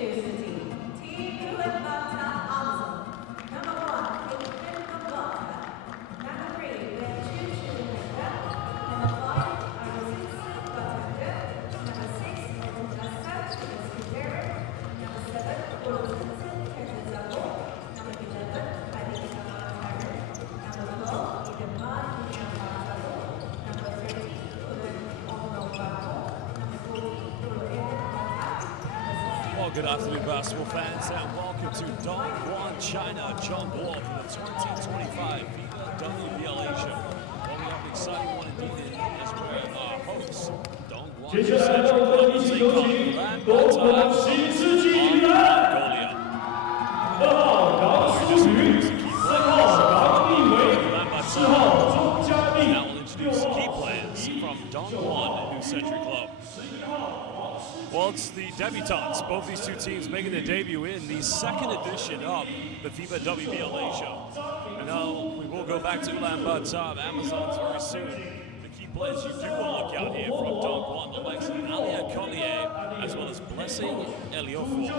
Introducing Team Ulaanbaatar Amazon. Number 1, Ulaanbaatar. Number 3, Benchuchu Nanda. Number 5, Arusitsu Batanda. Number 6, Dongguan Skudera. Number 7, Ulaanbaatar Ketazabo. Number 11, Hadika Mataran. Number 12, Idamar Ulaanbaatar. Number 13, Ulaanbaatar. Number 14, Ulaanbaatar. Well, good afternoon, basketball fans, and welcome to Dongguan, China, John Ball for the 2025 FIBA WBL Asia. Well, we have an exciting one indeed as we're our hosts, Dongguan Central Club, will take on Ulaanbaatar of Mongolia. Now we'll introduce key players from Dongguan New Century Club. Well, it's the debutants. Both these two teams making their debut in the second edition of the FIBA WBL Asia. And now we will go back to Ulaanbaatar Amazons very soon. The key players you do want to look out here from Dongguan, the likes of Alia Collier, as well as Blessing Eliofo.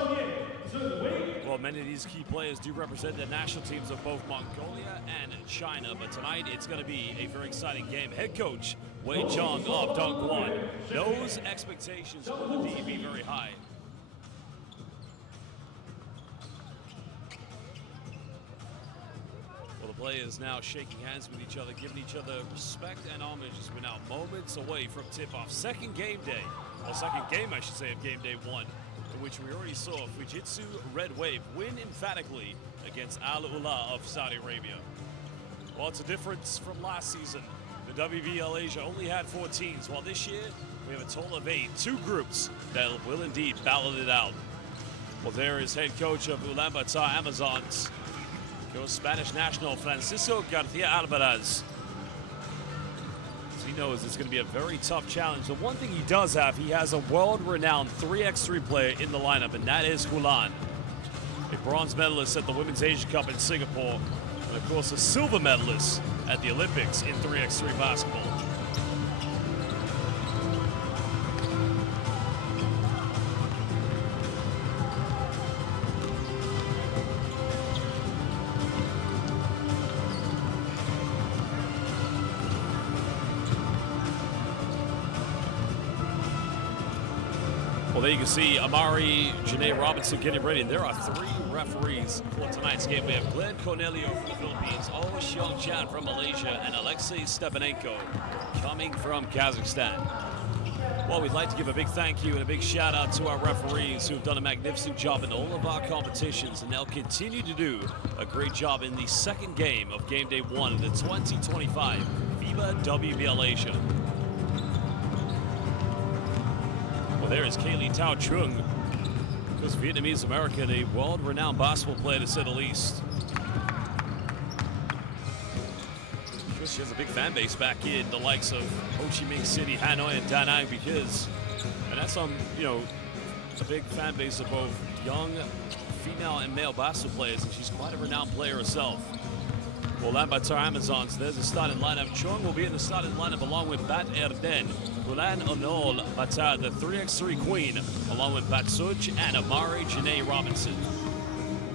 Well, many of these key players do represent the national teams of both Mongolia and China, but tonight it's going to be a very exciting game. Head coach Wei Zhang of Dongguan knows expectations will indeed be very high. Well, the players now shaking hands with each other, giving each other respect and homage as we're now moments away from tip-off. Second game day, or second game, I should say, of game day 1. In which we already saw Fujitsu Red Wave win emphatically against Al Ula of Saudi Arabia. Well, it's a difference from last season. The WBL Asia only had 4 teams, while this year we have a total of 8, 2 groups that will indeed battle it out. Well, there is head coach of Ulaanbaatar Amazons, Spanish national Francisco Garcia Alvarez. He knows it's going to be a very tough challenge. The one thing he does have, he has a world-renowned 3x3 player in the lineup, and that is Hulan, a bronze medalist at the Women's Asia Cup in Singapore, and of course a silver medalist at the Olympics in 3x3 basketball. Well, there you can see Amari Janae Robinson getting ready, and there are 3 referees for tonight's game. We have Glenn Cornelio from the Philippines, Oh Xiong Chan from Malaysia, and Alexei Stepanenko coming from Kazakhstan. Well, we'd like to give a big thank you and a big shout out to our referees who've done a magnificent job in all of our competitions, and they'll continue to do a great job in the second game of game day 1 of the 2025 FIBA WBL Asia. There is Kaylee Tao Trung, because Vietnamese American, a world-renowned basketball player to say the least. She has a big fan base back in the likes of Ho Chi Minh City, Hanoi, and Da Nang, and that's a big fan base of both young female and male basketball players, and she's quite a renowned player herself. Well, Ulaanbaatar Amazons, there's the starting lineup. Chung will be in the starting lineup along with Bat Erden, Ulaanbaatar, the 3x3 queen, along with Batsuj and Amari Janae Robinson.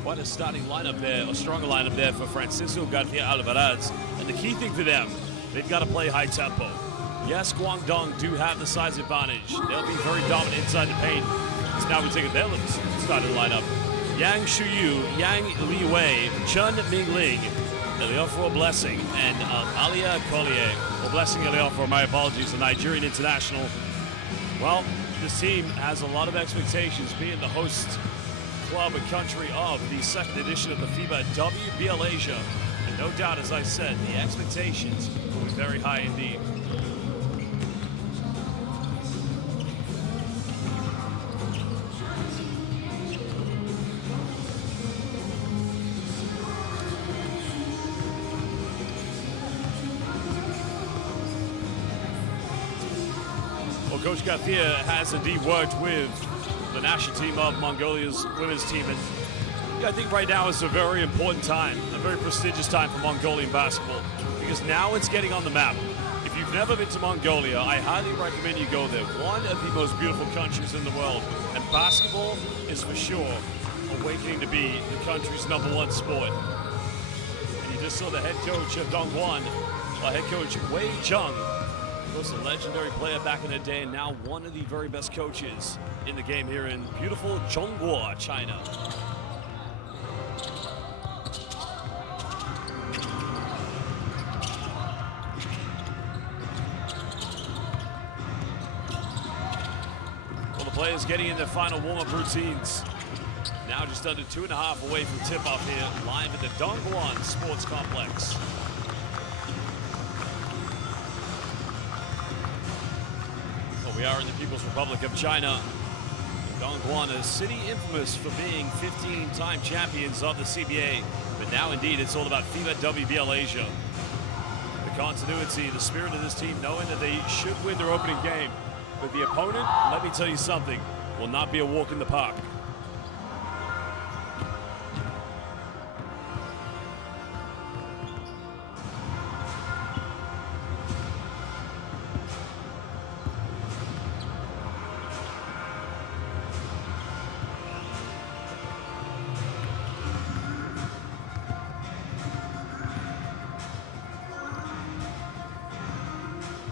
Quite a starting lineup there, a stronger lineup there for Francisco Garcia Alvarez. And the key thing for them, they've got to play high tempo. Yes, Guangdong do have the size advantage. They'll be very dominant inside the paint. So now we take a their starting lineup. Yang Shuyu, Yang Liwei, Chun Mingling, Eliofo Blessing, and Alia Collier. Well, Blessing Eliofo, my apologies, a Nigerian international. Well, this team has a lot of expectations, being the host club and country of the second edition of the FIBA WBL Asia. And no doubt, as I said, the expectations will be very high indeed. Well, Coach Garcia has indeed worked with the national team of Mongolia's women's team, and I think right now is a very important time, a very prestigious time for Mongolian basketball, because now it's getting on the map. If you've never been to Mongolia, I highly recommend you go there. One of the most beautiful countries in the world, and basketball is is for sure awakening to be the country's #1 sport. And you just saw the head coach of Dongguan, head coach Wei Zheng, was a legendary player back in the day, and now one of the very best coaches in the game here in beautiful Dongguan, China. Well, the players getting in their final warm-up routines. Now just under 2.5 away from tip-off here, live at the Dongguan Sports Complex. We are in the People's Republic of China. Dongguan, a city infamous for being 15-time champions of the CBA, but now indeed it's all about FIBA WBL Asia. The continuity, the spirit of this team, knowing that they should win their opening game, but the opponent, let me tell you something, will not be a walk in the park.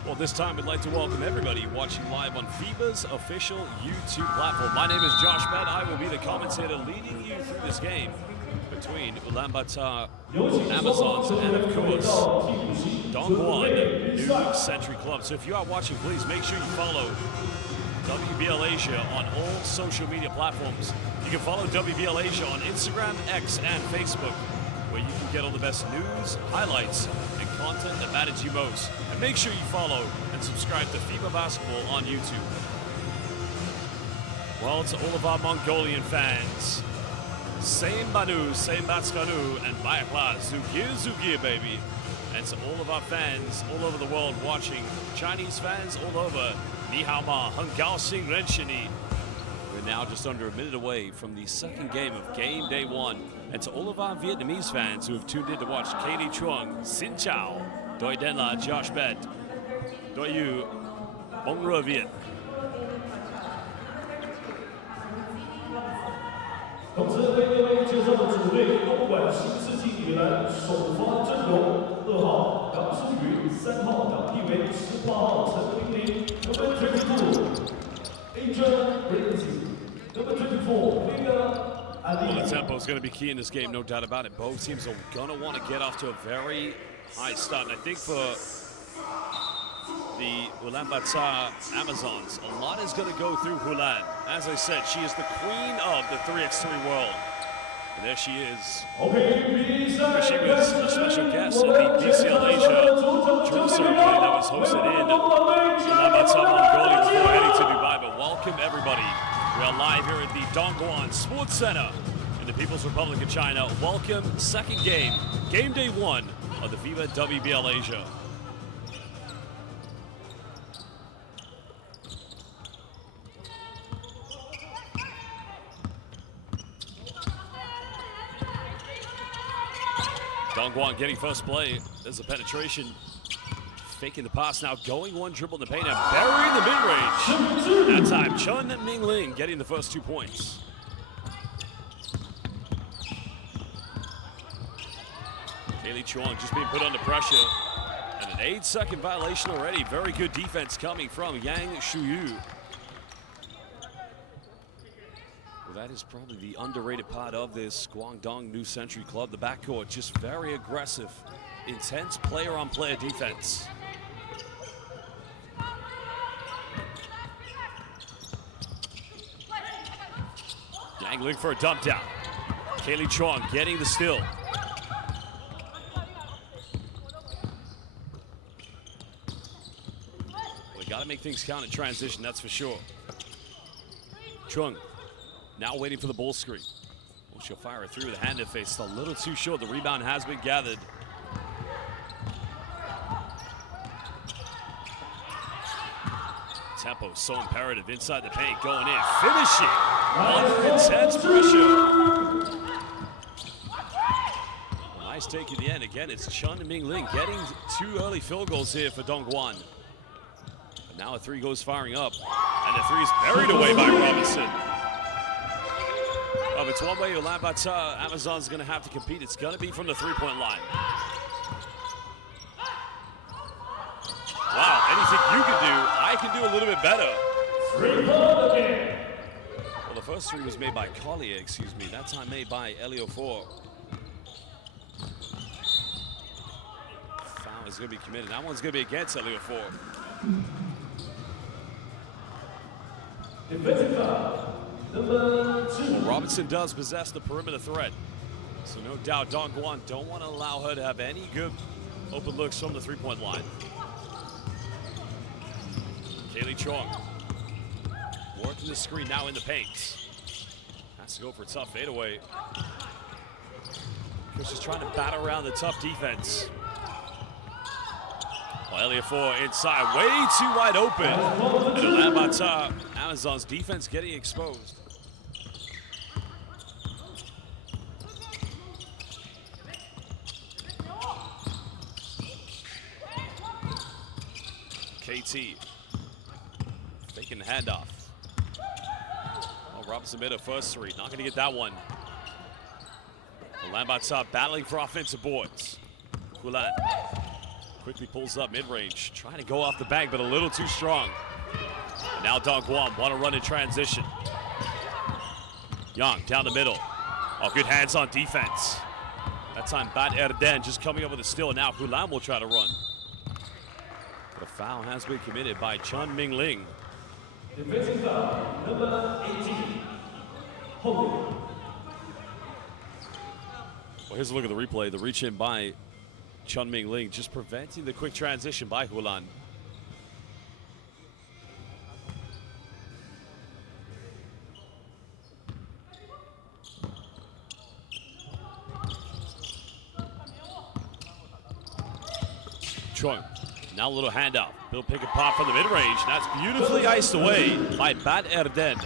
Well, this time we'd like to welcome everybody watching live on FIBA's official YouTube platform. My name is Josh Bed. I will be the commentator leading you through this game between Ulaanbaatar, Amazons, and of course, Dongguan New Century Club. So if you are watching, please make sure you follow WBL Asia on all social media platforms. You can follow WBL Asia on Instagram, X, and Facebook, where you can get all the best news, highlights, and content that matters you most. And make sure you follow and subscribe to FIBA Basketball on YouTube. Well, to all of our Mongolian fans, Same Banu, Same Batskanu, and Bayakla, Zugir, Zugir, baby. And to all of our fans all over the world watching, Chinese fans all over, Ni Hao Ma, Hung Gao Xing Ren Shini. We're now just under a minute away from the second game of game day 1. And to all of our Vietnamese fans who have tuned in to watch Katie Chuang, Xin Chao, Doi Den La, Josh Bed, Doi Yu, Bong Re Viet. 同时为各位介绍主队东莞新世纪女篮首发阵容：2号杨舒雨，3号杨地维，18号陈冰玲 ，Number 22 Adrian Brinsley, Number 24 Vega. Well, the tempo is going to be key in this game, no doubt about it. Both teams are going to want to get off to a very high start. And I think for the Ulaanbaatar Amazons, a lot is going to go through Hulan. As I said, she is the queen of the 3x3 world. And there she is. She was a special guest at the BCL Asia drill ceremony that was hosted in Ulaanbaatar, Mongolia before heading to Dubai. But welcome, everybody. We are live here at the Dongguan Sports Center in the People's Republic of China. Welcome, second game, game day 1 of the FIBA WBL Asia. Dongguan getting first play. There's a penetration. Faking the pass now, going one dribble in the paint and burying the mid-range. That time, Chun Mingling getting the first 2 points. Kaylee Chuang just being put under pressure. And an 8-second violation already. Very good defense coming from Yang Shuyu. Well, that is probably the underrated part of this Guangdong New Century Club. The backcourt just very aggressive, intense player-on-player defense. Yang looking for a dump down. Kaylee Chuang getting the steal. We got to make things count in transition, that's for sure. Chuang now waiting for the ball screen. Well, she'll fire it through the hand to face. A little too short. The rebound has been gathered. Tempo so imperative inside the paint, going in, finishing under intense pressure. Nice take in the end. Again, it's Chun Mingling getting 2 early field goals here for Dongguan. But now a 3 goes firing up, and the 3 is buried away by Robinson. If it's one way Ulaanbaatar Amazon's going to have to compete, it's going to be from the three-point line. Wow, anything you can do, I can do a little bit better. Well, the first three was made by Collier, excuse me. That time made by Elio 4. Foul is going to be committed. That one's going to be against Elio 4. Well, Robinson does possess the perimeter threat. So no doubt Dongguan don't want to allow her to have any good open looks from the three-point line. Kaylee Chong working the screen now in the paint. Has to go for a tough fadeaway. Chris is trying to bat around the tough defense. Well, Elliott 4 inside, way too wide open. And Ulaanbaatar Amazon's defense getting exposed. KT faking the handoff. Oh, Robinson made a first three. Not going to get that one. Ulaanbaatar battling for offensive boards. Ulan quickly pulls up mid-range. Trying to go off the bank, but a little too strong. And now Dongguan want to run in transition. Young down the middle. Oh, good hands on defense. That time Bat Erden just coming up with a steal. And now Ulan will try to run. The foul has been committed by Chun Ming Ling. Defensive foul, number 18. Holding. Well, here's a look at the replay. The reach in by Chun Ming Ling just preventing the quick transition by Ulan. Chong. Now a little handout. Bill pick and pop from the mid-range. That's beautifully iced away by Bat Erden.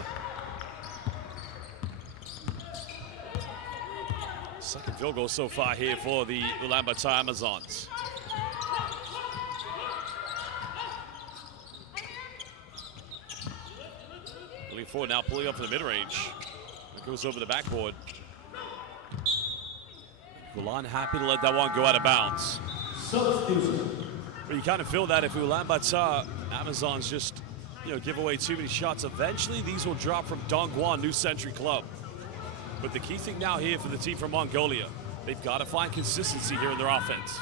Second field goal so far here for the Ulaanbaatar Amazons. Moving forward now, pulling up from the mid-range. It goes over the backboard. Ulan happy to let that one go out of bounds. Substitution. But you kind of feel that if Ulaanbaatar Amazons just, give away too many shots, eventually these will drop from Dongguan New Century Club. But the key thing now here for the team from Mongolia, they've got to find consistency here in their offense.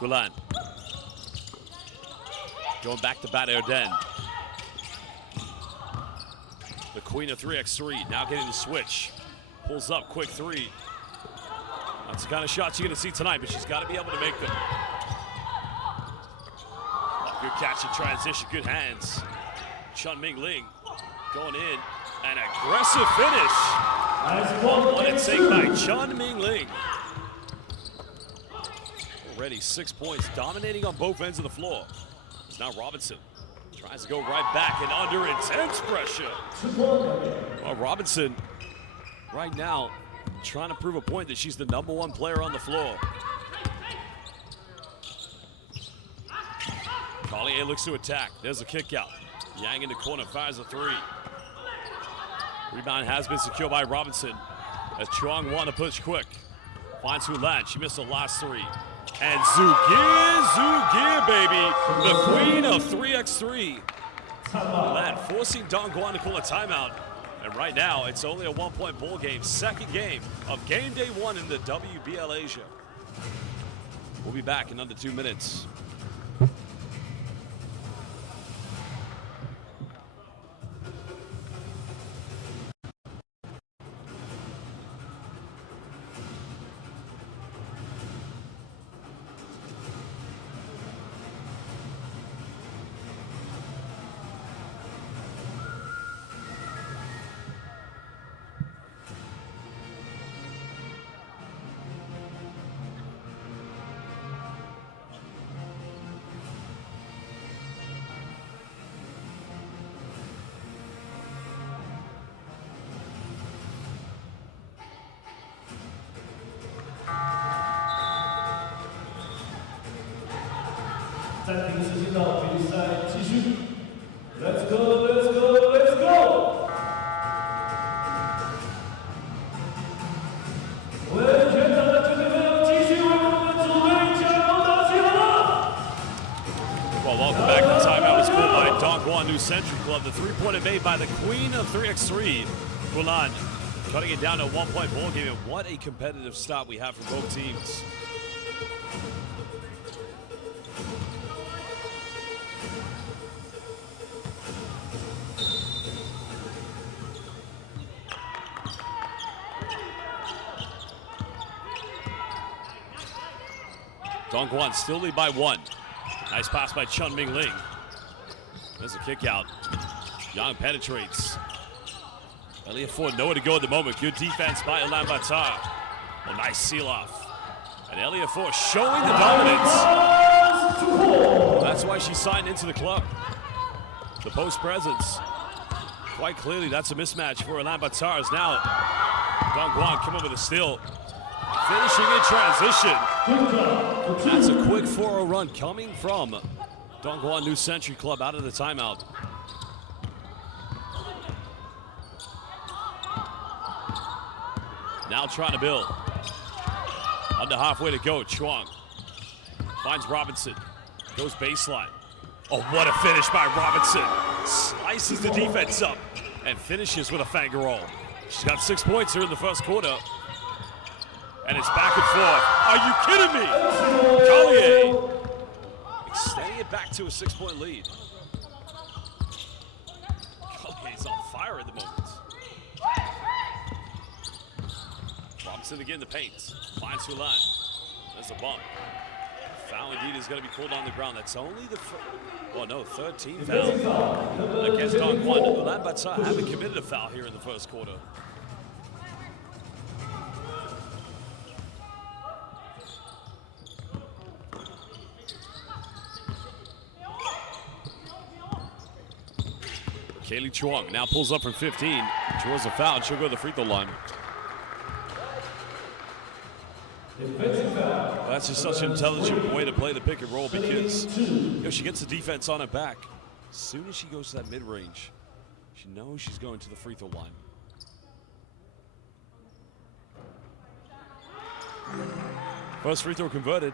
Ulan going back to Bat Erden. The queen of 3x3 now getting the switch. Pulls up, quick three. That's the kind of shots you're going to see tonight, but she's got to be able to make them. Good catch in transition, good hands. Chun Ming Ling going in. An aggressive finish. What a take by Chun Ming Ling. Already 6 points, dominating on both ends of the floor. It's now Robinson. Tries to go right back and under intense pressure. Well, Robinson right now trying to prove a point that she's the #1 player on the floor. Collier looks to attack. There's a kick out. Yang in the corner fires a three. Rebound has been secured by Robinson as Chuang want to push quick. Finds Ulan. She missed the last three. And Zugir, baby. The queen of 3x3. Ulan forcing Dongguan to call a timeout. And right now, it's only a 1-point ball game. Second game of game day 1 in the WBL Asia. We'll be back in under 2 minutes. Timeout was called by Dongguan New Century Club. The three-pointer made by the queen of 3x3, Ulan, cutting it down to a one-point ball game. And what a competitive start we have from both teams. Dongguan still lead by 1. Nice pass by Chun Ming Ling. There's a kick out. Yang penetrates. Elafor nowhere to go at the moment. Good defense by Ulaanbaatar. A nice seal off. And Elafor showing the dominance. That's why she signed into the club. The post presence. Quite clearly, that's a mismatch for Ulaanbaatar. As now Dongguan come up with a steal. Finishing in transition. That's a quick 4-0 run coming from Dongguan New Century Club out of the timeout. Now trying to build. Under halfway to go, Chuang finds Robinson. Goes baseline. Oh, what a finish by Robinson. Slices the defense up and finishes with a finger roll. She's got 6 points here in the first quarter. And it's back and forth. Are you kidding me? Collier extending it back to a 6-point lead. Collier's on fire at the moment. Robinson again in the paint. Finds Ulan. There's a bump. Foul indeed is going to be called on the ground. That's only the third team foul against Dongguan. Ulaanbaatar haven't committed a foul here in the first quarter. Kaylee Chuang now pulls up from 15. Draws a foul, and she'll go to the free throw line. Well, that's just such an intelligent way to play the pick and roll because she gets the defense on her back. As soon as she goes to that mid-range, she knows she's going to the free throw line. First free throw converted.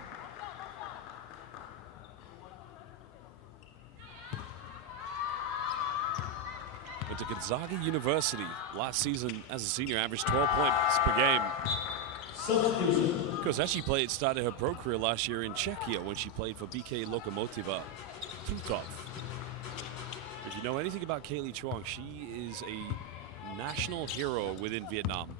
Went to Gonzaga University last season as a senior, averaged 12 points per game. Because actually started her pro career last year in Czechia when she played for BK Lokomotiva Trutov. If you know anything about Kaylee Chuang, she is a national hero within Vietnam.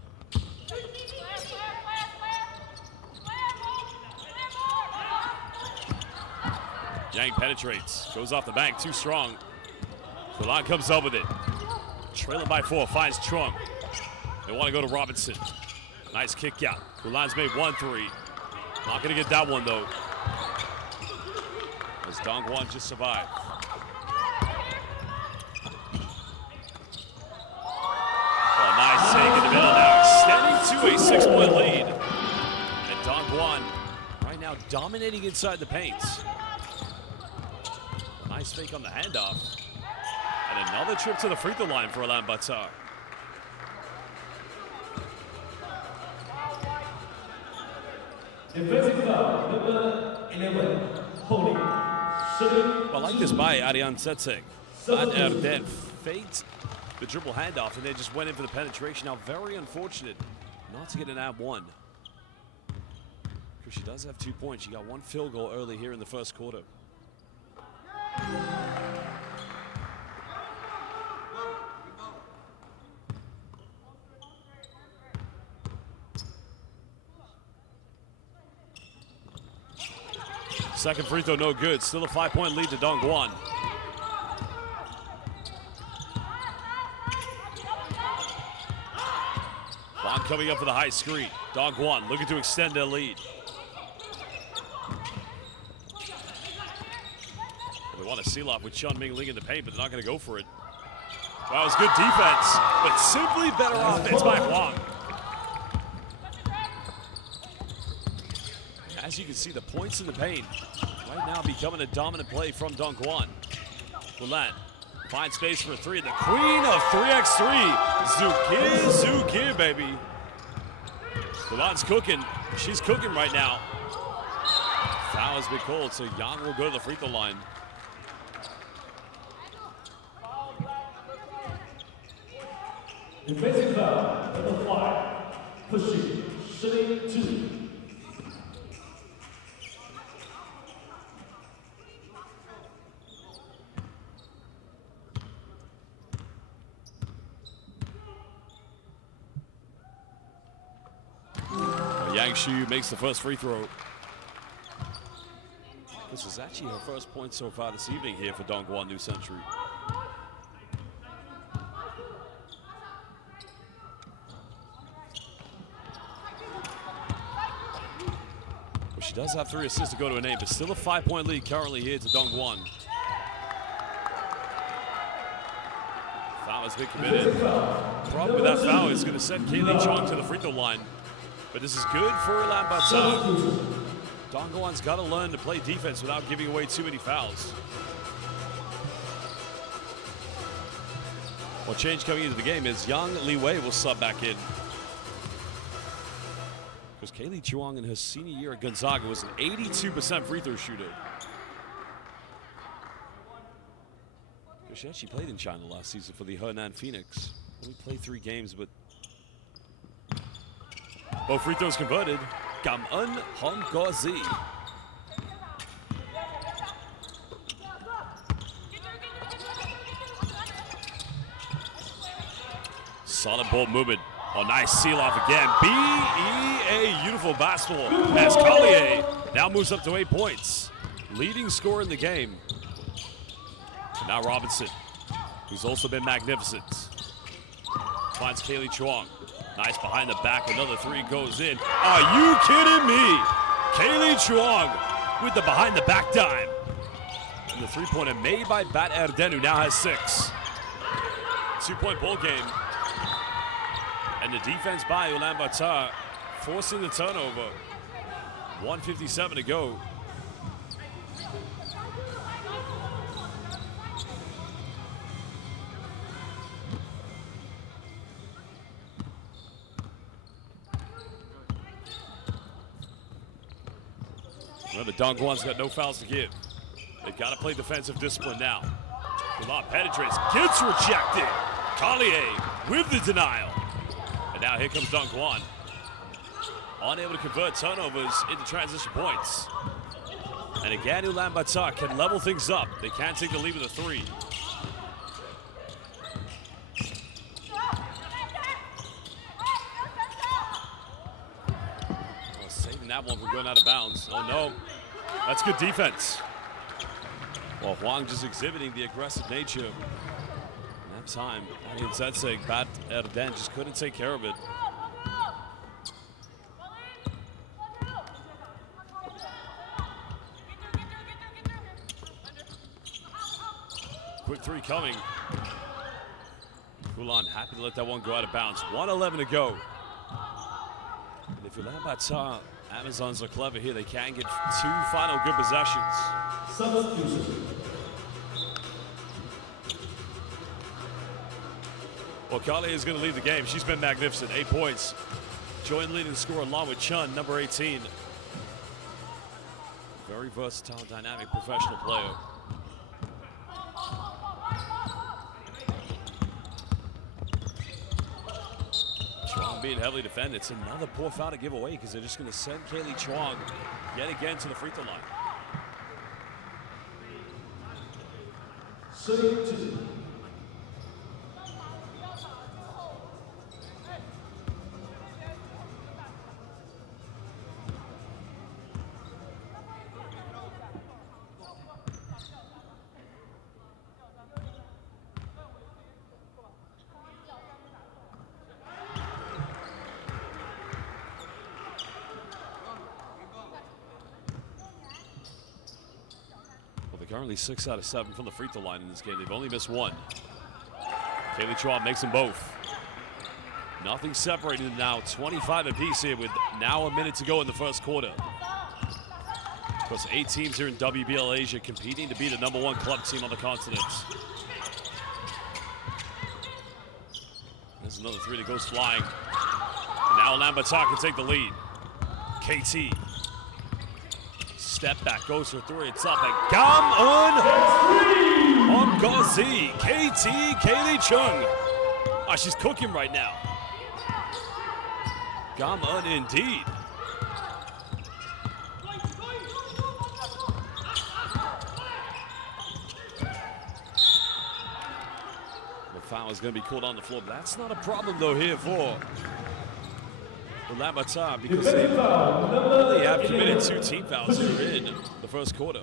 Yang penetrates, goes off the bank, too strong. Ulan comes up with it. Trailing by 4, finds Trung. They want to go to Robinson. Nice kick out. Ulan's made 1 3. Not going to get that one though. As Dongguan just survived. Oh, nice take in the middle now, extending to a 6-point lead. And Dongguan right now dominating inside the paint. Nice fake on the handoff. And another trip to the free throw line for Ulaanbaatar. Well, like this by Ariane Setsek. Van Erden faked the dribble handoff and they just went in for the penetration. Now, very unfortunate not to get an +1. Because she does have 2 points. She got 1 field goal early here in the first quarter. Second free throw, no good. Still a 5-point lead to Dongguan. Bond coming up for the high screen. Dongguan looking to extend their lead. They want to seal off with Chun Ming Ling in the paint, but they're not going to go for it. Well, it was good defense, but simply better offense by Huang. As you can see, the points in the paint right now becoming a dominant play from Dongguan. Ulan finds space for a 3. The queen of 3x3, Zukir, baby. Ulan's cooking. She's cooking right now. Foul has been called, so Yang will go to the free throw line. Defensive foul, number 5, pushing, shooting 2. Yang Shu makes the first free throw. This is actually her first point so far this evening here for Dongguan New Century. Well, she does have 3 assists to go to her name, but still a 5-point lead currently here to Dongguan. Foul has been committed. Problem with that foul is going to send Kaylee Chung to the free throw line. But this is good for Ulaanbaatar. Dongguan's got to learn to play defense without giving away too many fouls. Well, change coming into the game is Yang Li Wei will sub back in. Because Kaylee Chuang in her senior year at Gonzaga was an 82% free throw shooter. She actually played in China last season for the Henan Phoenix. Only played 3 games, but both free throws converted. Gam-un Hong-Go-zi. Solid ball movement. Oh, nice seal off again. BEA, beautiful basketball. As Collier now moves up to 8 points. Leading scorer in the game. And now Robinson, who's also been magnificent. Finds Kaylee Chuang. Nice behind the back, another 3 goes in. Are you kidding me? Kaylee Chuang with the behind the back dime. And the 3-pointer made by Bat Erden, who now has 6. 2-point ball game. And the defense by Ulaanbaatar forcing the turnover. 1:57 to go. Remember, Dongguan's got no fouls to give. They've got to play defensive discipline now. Gulat penetrates, gets rejected. Collier with the denial. And now here comes Dongguan. Unable to convert turnovers into transition points. And again, Ulaanbaatar can level things up. They can take the lead with a 3. Saving that one from going out of bounds. Oh no, that's good defense. Well, Huang just exhibiting the aggressive nature. And that time, Sensei, Bat Erden just couldn't take care of it. Quick 3 coming. Ulan happy to let that one go out of bounds. 1:11 to go. And if Ulaanbaatar, Amazons are clever here, they can get 2 final good possessions. Well, Kale is going to lead the game. She's been magnificent. 8 points. Joined leading the score along with Chun, number 18. Very versatile, dynamic, professional player. Chuang being heavily defended. It's another poor foul to give away because they're just going to send Kaylee Chuang yet again to the free throw line. Currently 6 out of 7 from the free throw line in this game. They've only missed 1. Kaylee Chuang makes them both. Nothing separated now. 25 apiece here with now a minute to go in the first quarter. Of course, 8 teams here in WBL Asia competing to be the #1 club team on the continent. There's another 3 that goes flying. And now Ulaanbaatar can take the lead. KT. Step back, goes for 3, it's up, and Gam-un Hong-Go-zi, KT, Kaylee Chung. Oh, she's cooking right now. Gamun indeed. The foul is going to be called on the floor, but that's not a problem though here for Ulaanbaatar because they only have committed 2 team fouls here in the first quarter.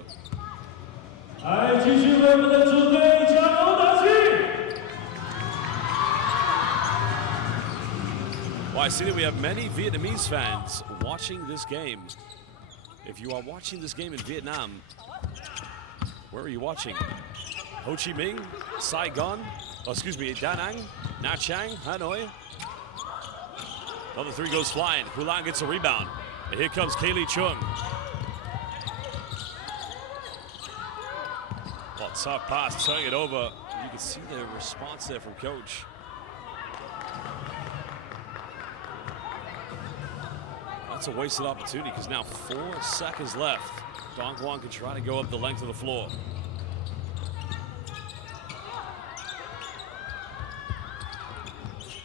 Well, I see that we have many Vietnamese fans watching this game. If you are watching this game in Vietnam, where are you watching? Ho Chi Minh, Saigon, oh, excuse me, Da Nang, Nha Trang, Hanoi. Another 3 goes flying. Hulan gets a rebound. And here comes Kaylee Chung. Well, tough pass, turning it over. You can see the response there from coach. That's a wasted opportunity because now 4 seconds left. Dongguan can try to go up the length of the floor.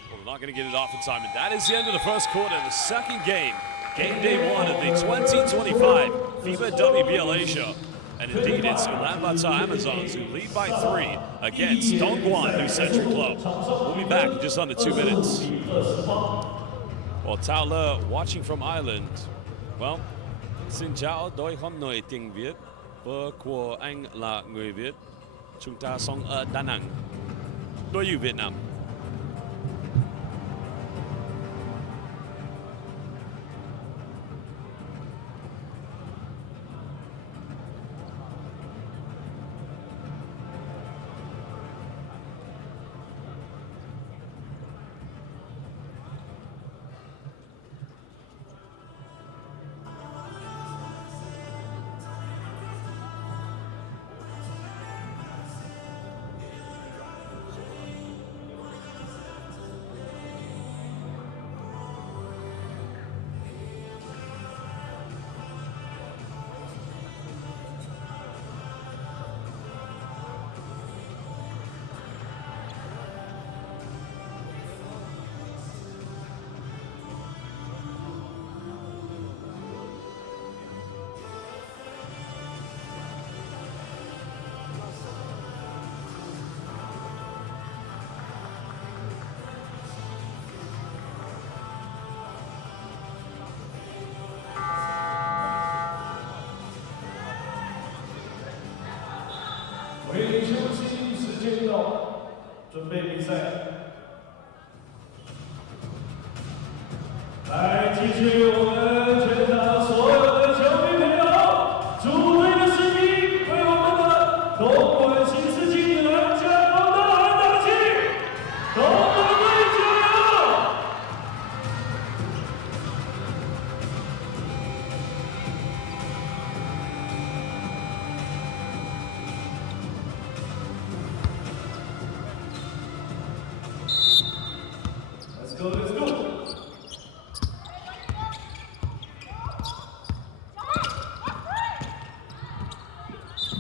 Well, they're not going to get it off in time, and that is the end of the first quarter. The second game, game day 1 of the 2025 FIBA WBL Asia. And indeed, it's Ulaanbaatar Amazons who lead by 3 against Dongguan New Century Club. We'll be back in just under 2 minutes. Well, Tao Le watching from Ireland. Well, xin chào, tôi không nói tiếng Việt. Vợ của anh là người Việt. Chúng ta sống ở Đà Nẵng. Tôi yêu Việt Nam. Let's go.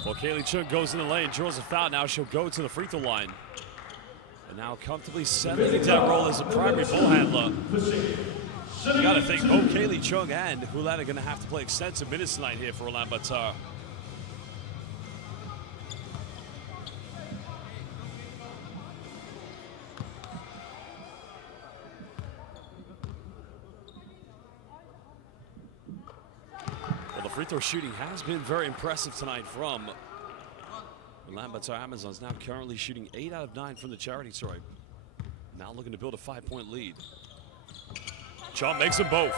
Well, Kaylee Chung goes in the lane, draws a foul. Now she'll go to the free throw line. And now comfortably settling that role as a primary ball handler. You got to think both Kaylee Chung and Hulan are going to have to play extensive minutes tonight here for Ulaanbaatar. Free throw shooting has been very impressive tonight from Ulaanbaatar Amazons, now currently shooting 8 out of 9 from the charity stripe. Now looking to build a 5-point lead. Chung makes them both.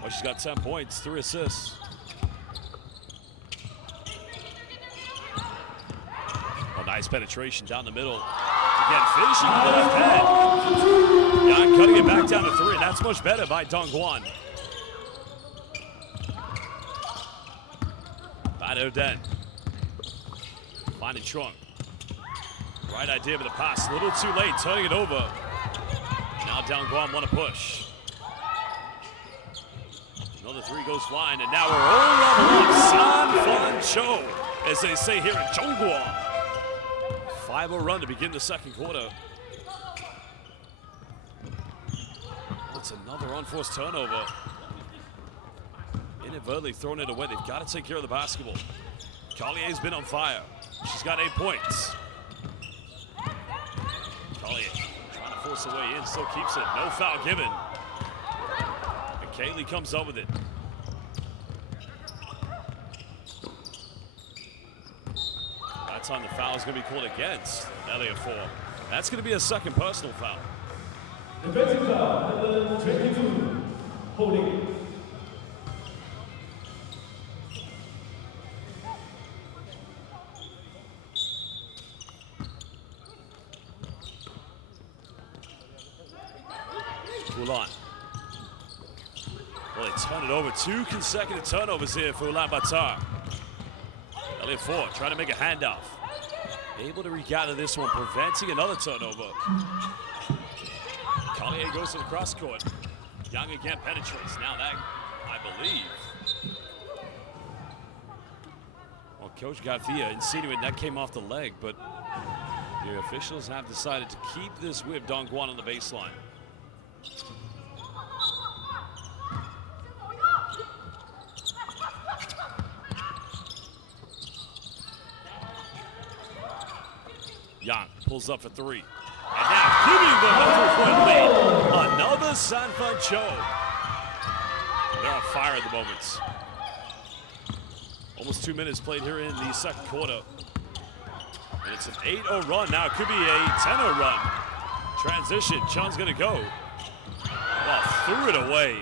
Well, she's got 10 points, 3 assists. Oh, nice penetration down the middle. Again, finishing with the left hand. Yang cutting it back down to 3. That's much better by Dongguan. Bado Den. Finding Chung. Right idea with the pass. A little too late, turning it over. Now Dongguan want to push. Another 3 goes flying, and now we're all level up. San Fan Cho as they say here in Dongguan. 5-0 run to begin the second quarter. That's another unforced turnover. Inadvertently thrown it away. They've got to take care of the basketball. Collier's been on fire. She's got 8 points. Collier trying to force her way in, still keeps it. No foul given. And Kaylee comes up with it. That time the foul is going to be called against Elliott Four. That's going to be a second personal foul. Defensive foul, number 22, holding. Ulan. Well, they turn it over. 2 consecutive turnovers here for Ulaanbaatar. Elliott Four trying to make a handoff. Able to regather this one, preventing another turnover. Collier goes to the cross court. Young again penetrates. Now that, I believe. Well, Coach Garcia insinuated that came off the leg, but the officials have decided to keep this with Dongguan on the baseline. Yang pulls up for 3. And now giving them a 3-point lead. Another Sanford Cho. They're on fire at the moment. Almost 2 minutes played here in the second quarter. And it's an 8-0 run. Now it could be a 10-0 run. Transition. Chun's going to go. Well, threw it away.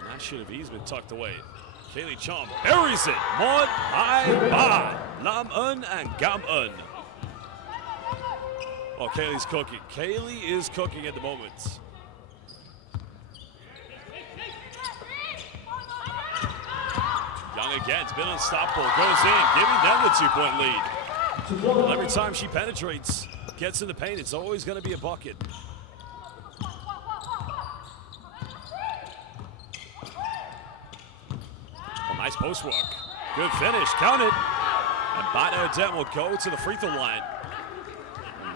And that should have easily been tucked away. Kaylee Chum buries it. Mod, Hai, Ba, Lam Un, and Gam Un. Oh, Kaylee's cooking. Kaylee is cooking at the moment. Young again, it's been unstoppable. Goes in, giving them the 2-point lead. Well, every time she penetrates, gets in the paint, it's always going to be a bucket. Oh, nice post work. Good finish, count it. And Bata Adem will go to the free throw line.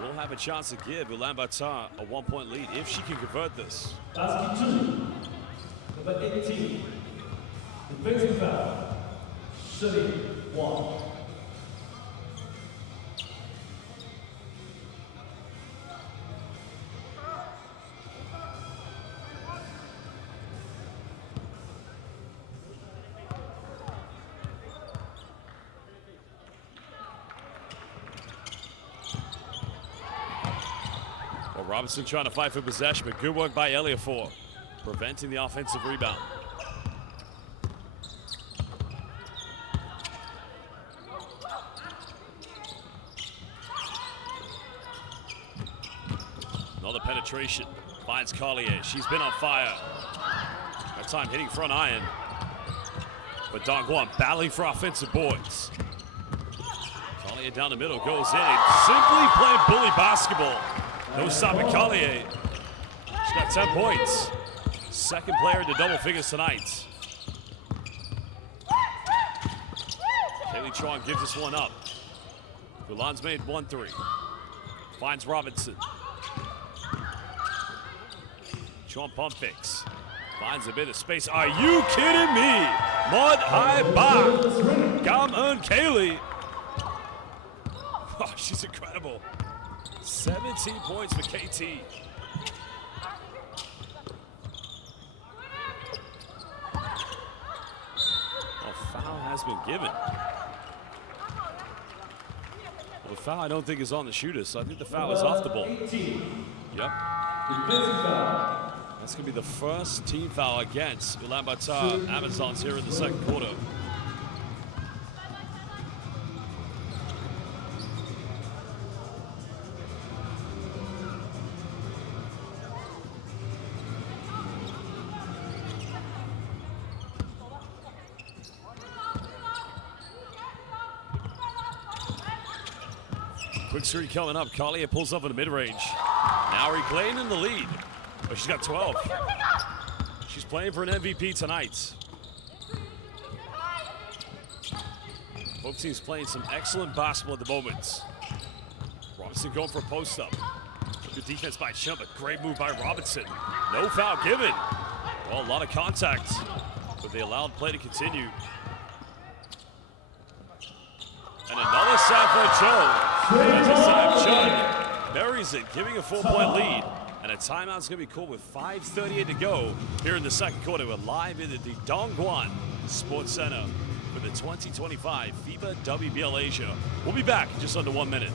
We'll have a chance to give Ulaanbaatar a 1-point lead if she can convert this. Basket 2, number 18, defensive foul, 31. Robinson trying to fight for possession, but good work by Elliott Four, preventing the offensive rebound. Another penetration, finds Collier. She's been on fire. That time hitting front iron. But Dongguan battling for offensive boards. Collier down the middle, goes in, and simply playing bully basketball. No stopping Collier. She's got 10 points. Second player to double figures tonight. Kaylee Chong gives this one up. Ulan's made 1-3. Finds Robinson. Chong pump fakes. Finds a bit of space. Are you kidding me? Mod Hai Ba. Gam Un Kaylee. Oh, she's incredible. 17 points for KT. A foul has been given. Well, the foul I don't think is on the shooter, so I think the foul is off the ball. 18. Yep. That's going to be the first team foul against Ulaanbaatar Amazons here in the second quarter. Quick streak coming up. Collier pulls up in the mid-range. Now reclaiming the lead. But she's got 12. She's playing for an MVP tonight. Both teams playing some excellent basketball at the moment. Robinson going for a post-up. Good defense by Chum, but great move by Robinson. No foul given. Well, a lot of contact, but they allowed play to continue. And another save for Cho. As a save, Chun buries it, giving a 4-point lead. And a timeout's going to be called with 5:38 to go here in the second quarter. We're live in the Dongguan Sports Center for the 2025 FIBA WBL Asia. We'll be back in just under 1 minute.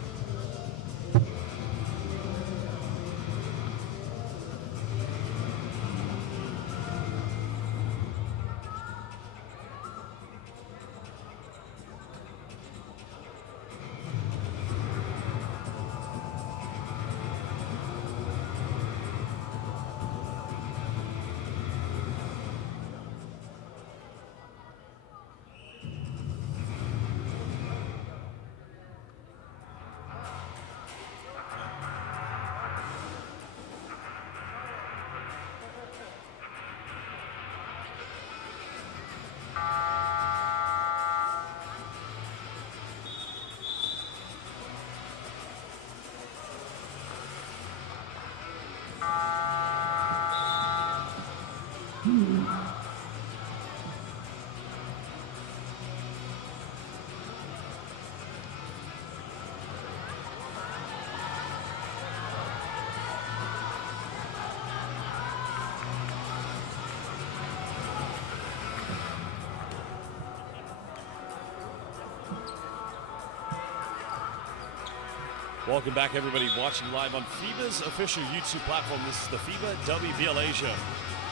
Welcome back, everybody watching live on FIBA's official YouTube platform. This is the FIBA WBL Asia.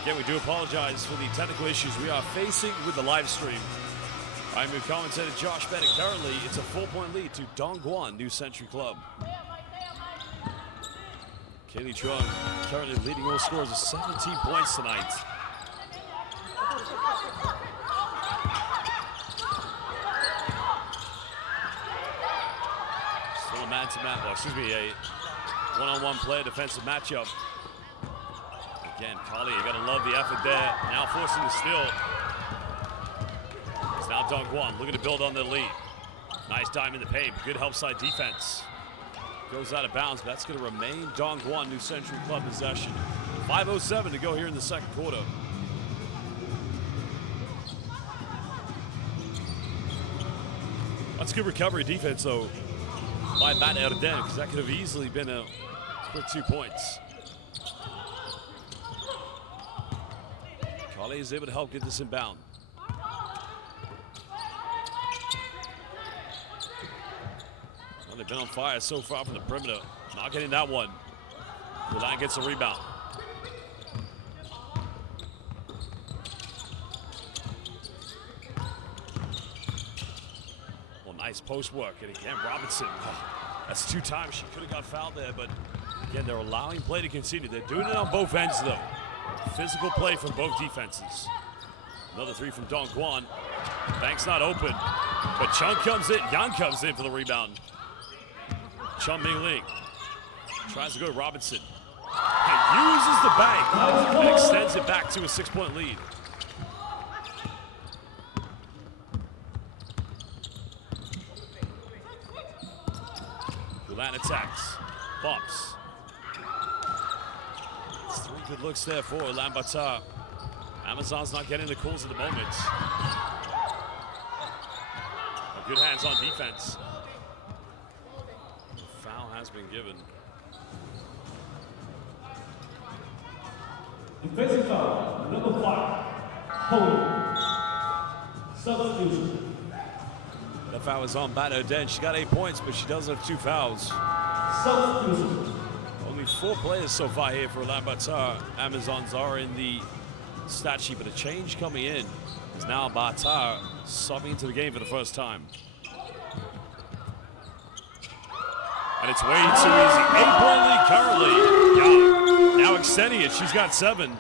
Again, we do apologize for the technical issues we are facing with the live stream. I'm your commentator, Josh Bennett. Currently, it's a 4-point lead to Dongguan New Century Club. Kaylee Chung currently leading all scorers with 17 points tonight. Man-to-man, a one-on-one play, defensive matchup. Again, Kali, you gotta love the effort there. Now forcing the steal. It's now Dongguan looking to build on their lead. Nice dime in the paint, good help side defense. Goes out of bounds, but that's gonna remain Dongguan New Century Club possession. 5:07 to go here in the second quarter. That's good recovery defense, though, by Matt Erden, because that could have easily been a quick 2 points. Kali is able to help get this inbound. Well, they've been on fire so far from the perimeter. Not getting that one. Ulaanbaatar gets a rebound. Nice post work, and again, Robinson. That's 2 times she could have got fouled there, but again, they're allowing play to continue. They're doing it on both ends, though. Physical play from both defenses. Another 3 from Dongguan. Bank's not open, but Chung comes in. Yang comes in for the rebound. Chun Ming-Ling tries to go to Robinson. And uses the bank and extends it back to a 6-point lead. Ulaanbaatar attacks, bumps. It's 3 good looks there for Ulaanbaatar. Amazon's not getting the calls at the moment. A good hands on defense. The foul has been given. Defensive foul, number 5, holding. Substitution. The foul is on Matt Erden. She got 8 points, but she does have 2 fouls. Substitution. Only 4 players so far here for Ulaanbaatar. Amazons are in the stat sheet, but a change coming in is now Baatar subbing into the game for the first time. And it's way too easy. 8-point lead currently. Yeah. Now extending it. She's got 7.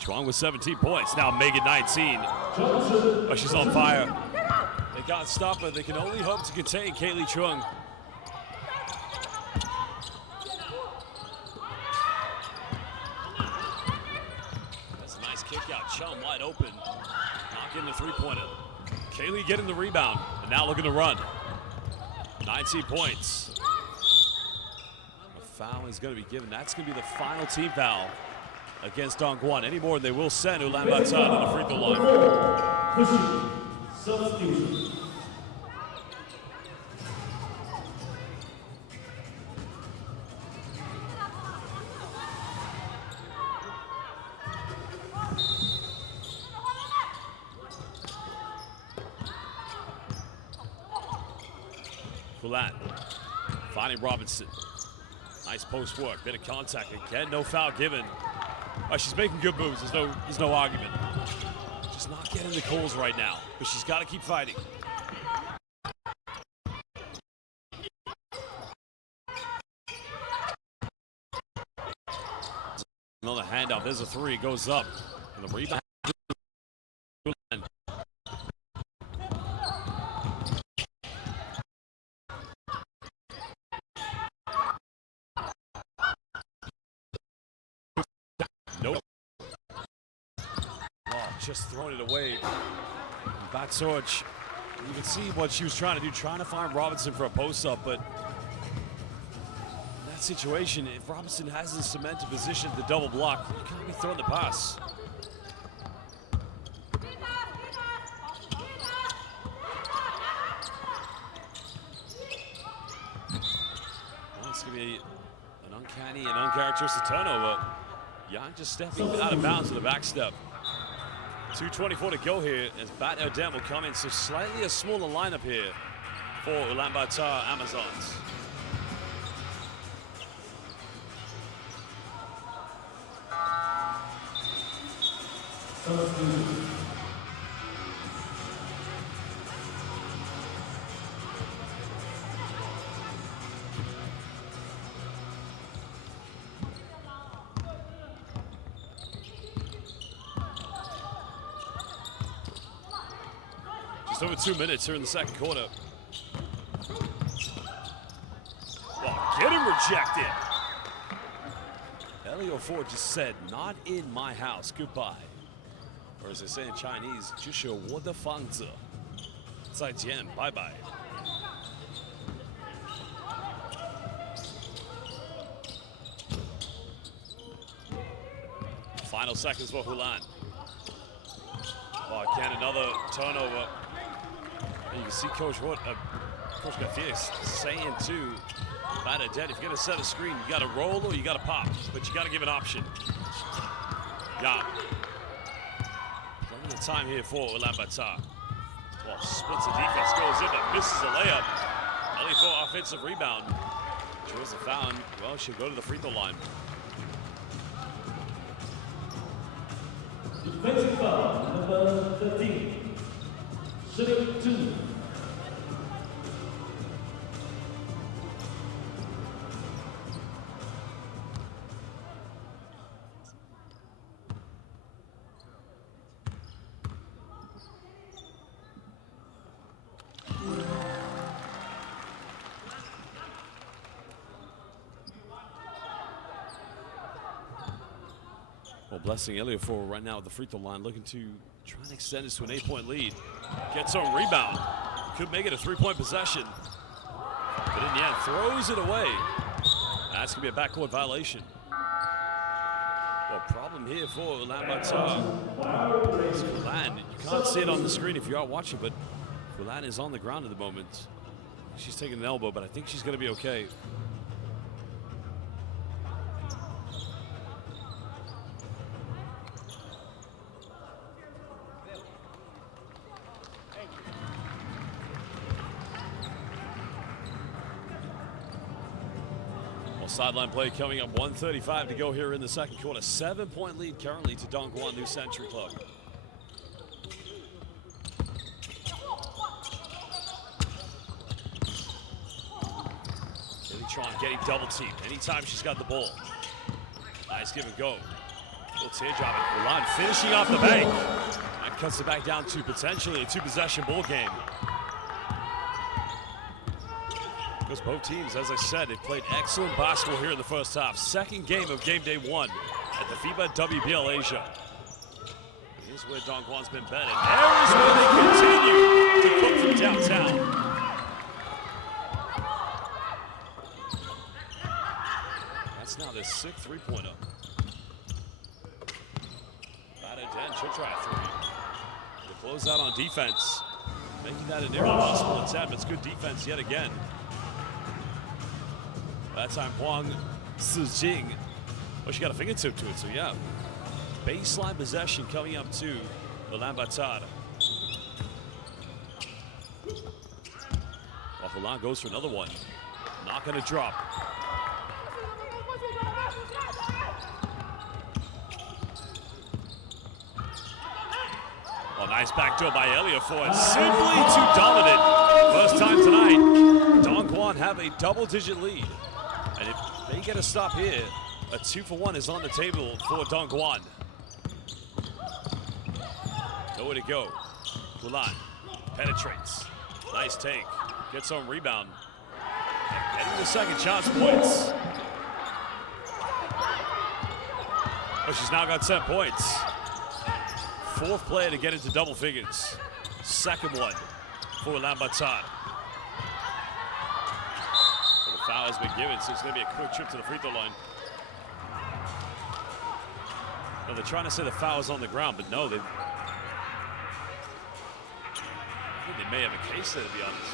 Chuang with 17 points. Now Megan 19. Oh, she's on fire. They can't stop her. They can only hope to contain Kaylee Chung. got Chum wide open. Not getting the three-pointer. Kaylee getting the rebound, and now looking to run. 19 points. A foul is going to be given. That's going to be the final team foul against Dongguan. Any more, they will send Ulaanbaatar to the free throw line. Substitution. Ulan finding Robinson. Nice post work, bit of contact again, no foul given. Oh, she's making good moves, there's no argument. Just not getting the calls right now, but she's got to keep fighting. Another handoff, there's a three, goes up, and the rebound. Nope. Oh, just throwing it away. Back Sorge. You can see what she was trying to do, trying to find Robinson for a post-up, but in that situation, if Robinson has the cemented position, the double block, you can't be throwing the pass. Well, it's going to be an uncanny and uncharacteristic turnover. Yang just stepping out of bounds with a back step. 2:24 to go here as Bat Erdem will come in. So slightly a smaller lineup here for Ulaanbaatar Amazons. Just over 2 minutes here in the second quarter. Oh, getting rejected. Elio Ford just said, "Not in my house, goodbye." Or as they say in Chinese, 就是我的房子，再见，bye bye. Final seconds for Hulan. Oh, again, another turnover. And you can see Coach Garcia saying to Bat Erdem, if you're going to set a screen, you got to roll or you got to pop, but you got to give an option. Yeah. Plenty of time here for Ulaanbaatar. Well, splits the defense, goes in, but misses a layup. Only for offensive rebound. Draws the foul, and, well, she'll go to the free throw line. Defensive foul, number 13. Shooting 2. Well, blessing Elliott for right now at the free throw line, looking to try and extend this to an 8-point lead. Gets on rebound. Could make it a 3-point possession. But in the end, throws it away. That's going to be a backcourt violation. Well, problem here for Ulaanbaatar. Ulan, you can't see it on the screen if you are watching, but Ulan is on the ground at the moment. She's taking an elbow, but I think she's going to be okay. Sideline play coming up, 1:35 to go here in the second quarter. 7-point lead currently to Dongguan New Century Club. Tron getting double teamed anytime she's got the ball. Nice give and go. Little teardrop at Ulan finishing off the bank. That cuts it back down to potentially a 2-possession ball game. Because both teams, as I said, they've played excellent basketball here in the first half. Second game of game day 1 at the FIBA WBL Asia. Here's where Dongguan's been betting. There is where they continue to cook from downtown. That's now their sixth three-pointer. Bad again, should try a three. The closeout on defense. Making that an irreversible attempt. It's good defense yet again. That time Huang Zijing. Oh, she got a fingertip to it, so yeah. Baseline possession coming up to Ulaanbaatar. Hulan goes for another one. Not gonna drop. Oh, nice backdoor by Eliafor. Simply too dominant. First time tonight. Dongguan have a double-digit lead. And if they get a stop here, a 2-for-1 is on the table for Dongguan. Nowhere to go. Ulan penetrates. Nice take. Gets on rebound. Getting the second chance points. Oh, she's now got 10 points. Fourth player to get into double figures. Second one for Ulaanbaatar. So the foul has been given, so it's going to be a quick trip to the free throw line. Well, they're trying to say the foul is on the ground, but no, I think they may have a case there, to be honest.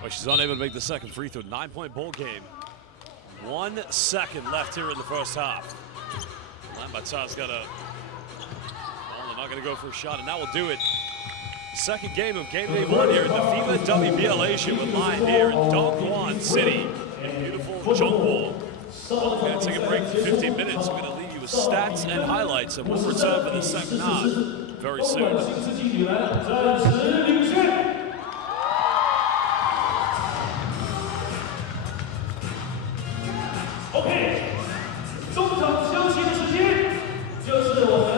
Well, she's unable to make the second free throw. 9-point ball game. 1 second left here in the first half. Ulaanbaatar's got a... Well, they're not going to go for a shot, and that will do it. Second game of game day 1 here in the FIBA WBL Asia. We're live here in Dongguan City in beautiful Dongguan. Well, we're going to take a break for 15 minutes. We're going to leave you with stats and highlights, and we'll return for the second half very soon. OK， 中场休息的时间就是我们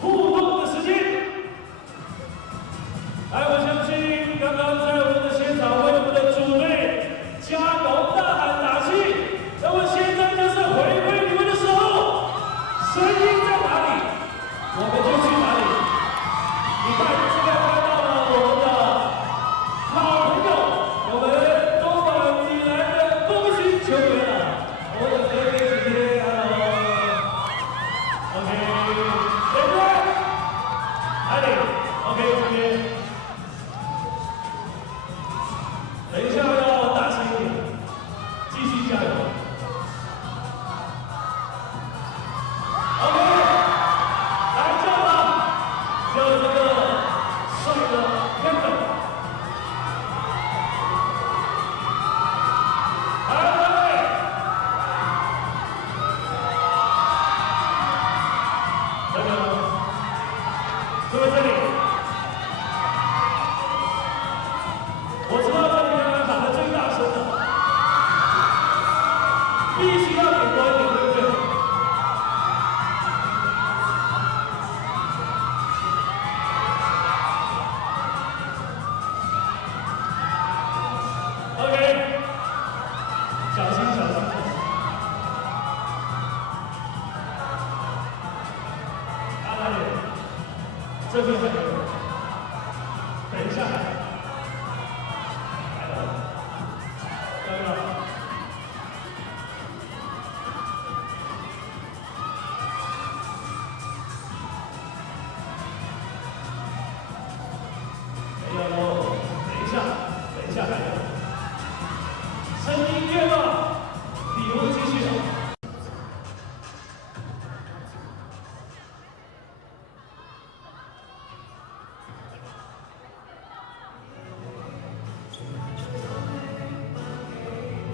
互动的时间。哎，我相信刚刚在我们的现场为我们的主队加油大喊打气。那么现在就是回归你们的时候，声音在哪里，我们就去哪里。你看，现在看到了我们的好朋友，我们东莞以来的功勋球员了。 我的飞飞姐姐 ，OK， 对不对？哪里 ？OK， 这边。等一下要大声一点，继续加油。OK， 来叫吧，叫这个帅的天粉。来。 各位这里，我知道这里刚刚喊得最大声的，必须要点多一点，对不对 ？OK， 小心小心。哪里？ 这边还有，等一下，来了，来了，没有喽，等一下，等一下还有，声音越大，礼物继续。 OK，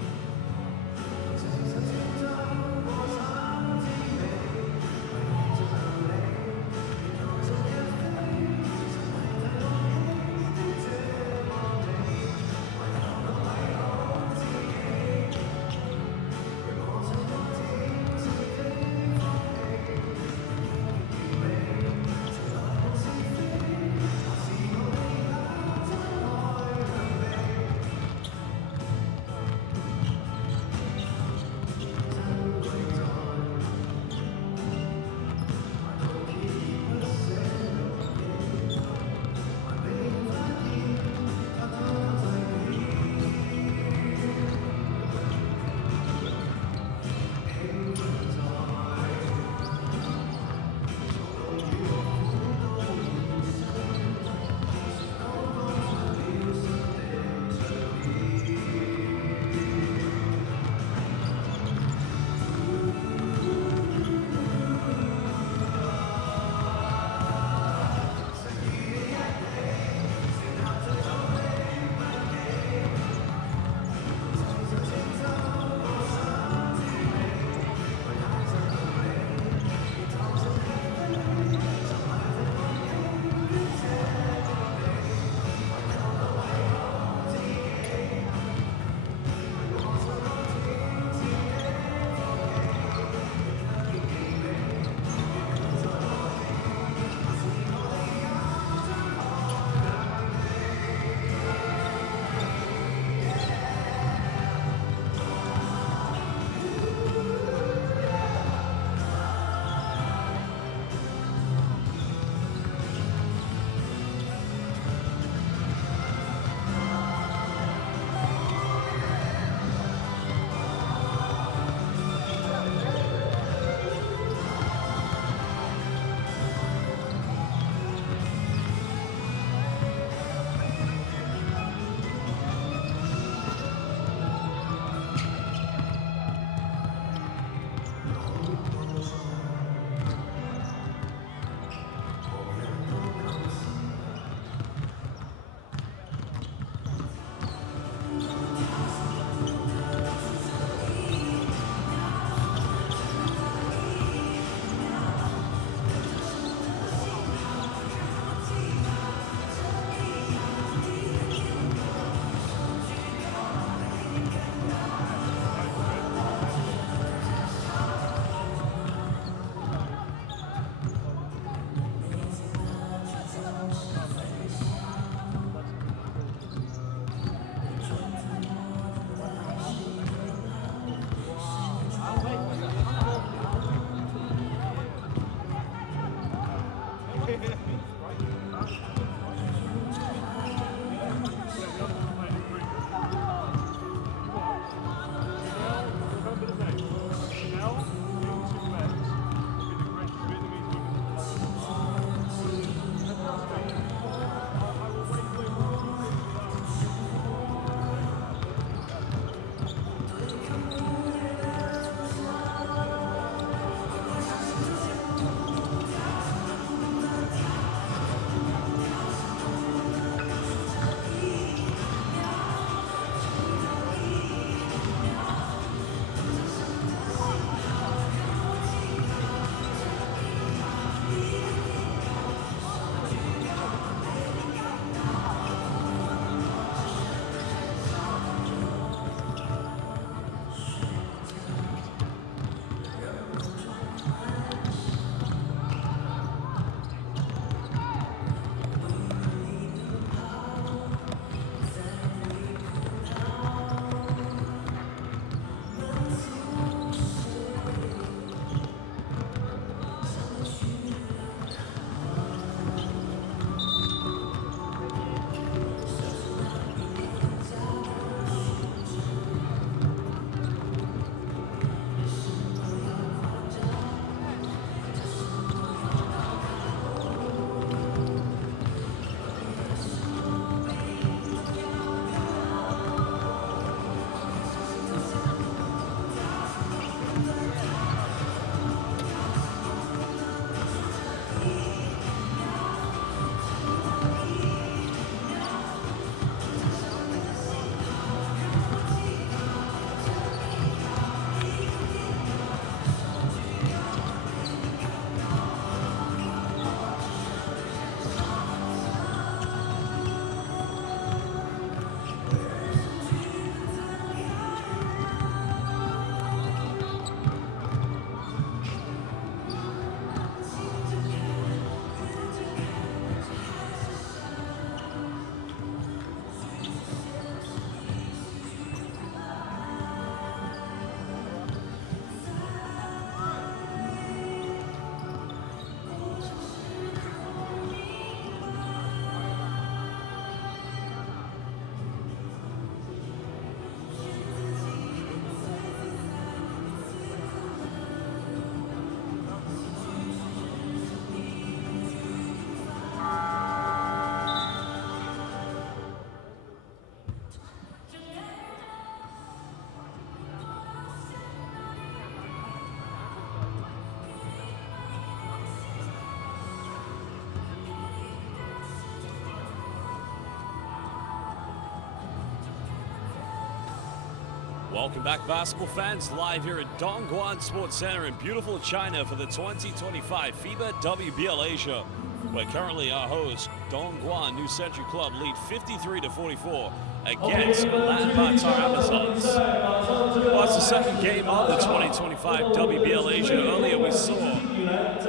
Welcome back, basketball fans, live here at Dongguan Sports Center in beautiful China for the 2025 FIBA WBL Asia, where currently our host, Dongguan New Century Club, lead 53-44 against Ulaanbaatar Amazons. Well, it's the second game of the 2025 WBL Asia. Earlier we saw the Red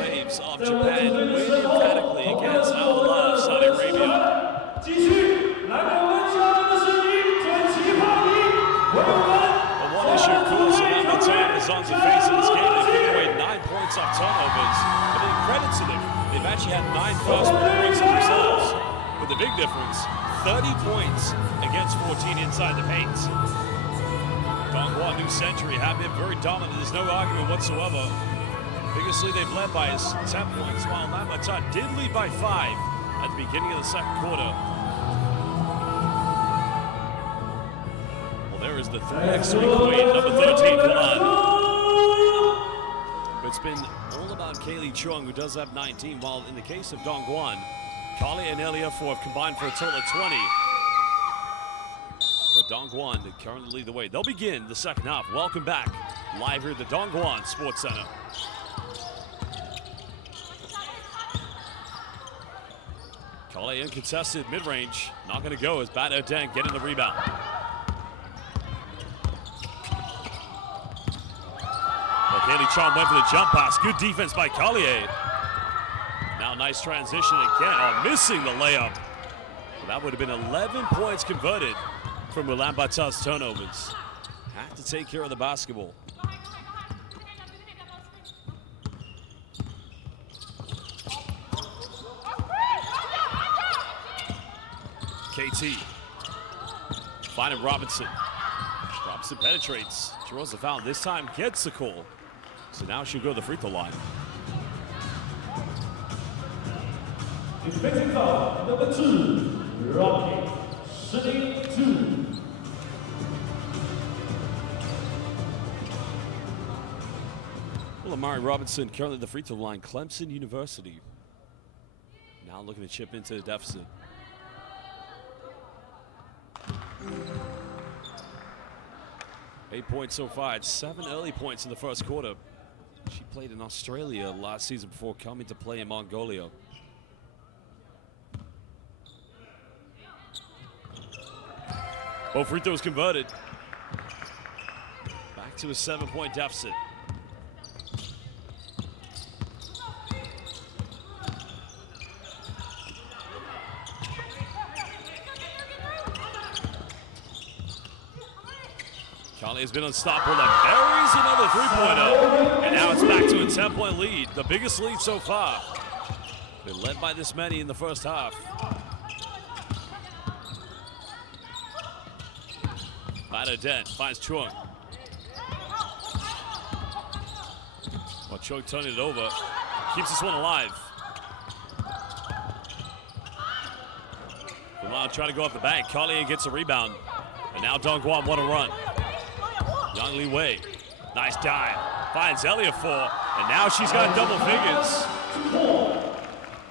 Waves of Japan win emphatically against our love, Saudi Arabia. But one issue, of course, Ulaanbaatar Amazons are facing this game. They've given away 9 points off turnovers. But in credit to them, they've actually had 9 first points themselves. But the big difference, 30 points against 14 inside the paint. Dongguan New Century have been very dominant. There's no argument whatsoever. Biggest lead they've led by is 10 points, while Ulaanbaatar did lead by 5 at the beginning of the second quarter. Well, there is the 3x3 queen, number 13, Ulan. But it's been all about Kaylee Chung, who does have 19, while in the case of Dongguan, Kali and Elayofor have combined for a total of 20. But Dongguan currently lead the way. They'll begin the second half. Welcome back, live here at the Dongguan Sports Center. Kali uncontested mid-range. Not going to go as Bad Deng getting the rebound. Kaylee Chung went for the jump pass. Good defense by Collier. Now nice transition again. Missing the layup. Well, that would have been 11 points converted from Ulaanbaatar's turnovers. Have to take care of the basketball. KT. Finding Robinson. Robinson penetrates. Draws the foul. This time gets the call. So now she'll go to the free throw line. Defensive foul, number 2, Rocky, shooting 2. Well, Amari Robinson currently at the free throw line. Clemson University. Now looking to chip into the deficit. Eight points so far. It's 7 early points in the first quarter. She played in Australia last season before coming to play in Mongolia. Both free throws converted. Back to a 7-point deficit. Kali has been unstoppable. That buries another three-pointer. And now it's back to a 10-point lead. The biggest lead so far. Been led by this many in the first half. Bada Dent finds Chung. Well, Chung turning it over. Keeps this one alive. Ulan trying to go up the bank. Collier gets a rebound. And now Dongguan want to run. Young Li Wei, nice dive, finds Elayofor, and now she's got double figures.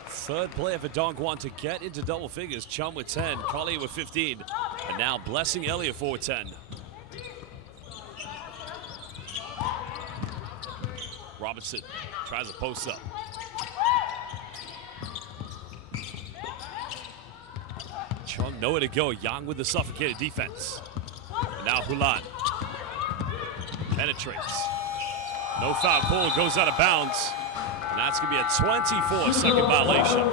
Third player for Dongguan to get into double figures. Chum with 10, Collier with 15, and now blessing Elayofor with 10. Robinson tries a post up. Chung nowhere to go. Yang with the suffocated defense. And now Ulan. Penetrates. No foul call, goes out of bounds. And that's going to be a 24-second violation.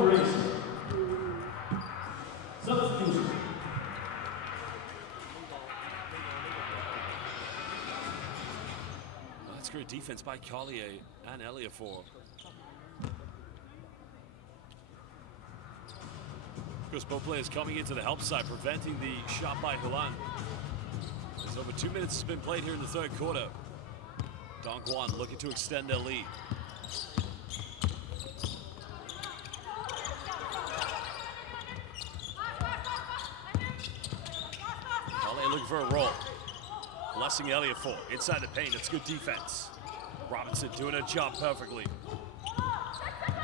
That's great defense by Collier and Elayofor. Of course, both players coming into the help side, preventing the shot by Ulan. As over 2 minutes has been played here in the third quarter. Dongguan looking to extend their lead. Collier looking for a roll. Blessing Elayofor inside the paint. It's good defense. Robinson doing her job perfectly.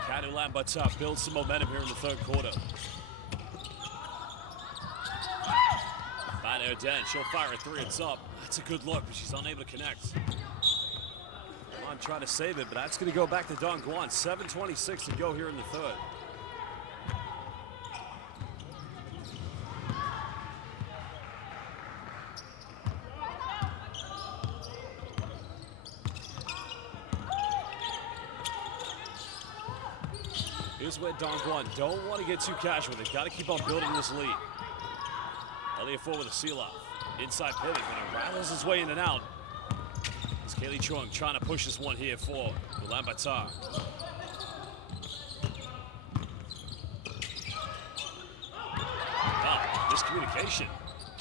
Can Ulaanbaatar build some momentum here in the third quarter? There, Den, she'll fire a three, it's up. That's a good look, but she's unable to connect. On trying to save it, but that's going to go back to Dongguan. 7:26 to go here in the third. Here's where Dongguan don't want to get too casual. They've got to keep on building this lead. Elliott Ford with a seal-off. Inside pivot, but it rattles his way in and out. It's Kaylee Chung trying to push this one here for Ulaanbaatar. Miscommunication.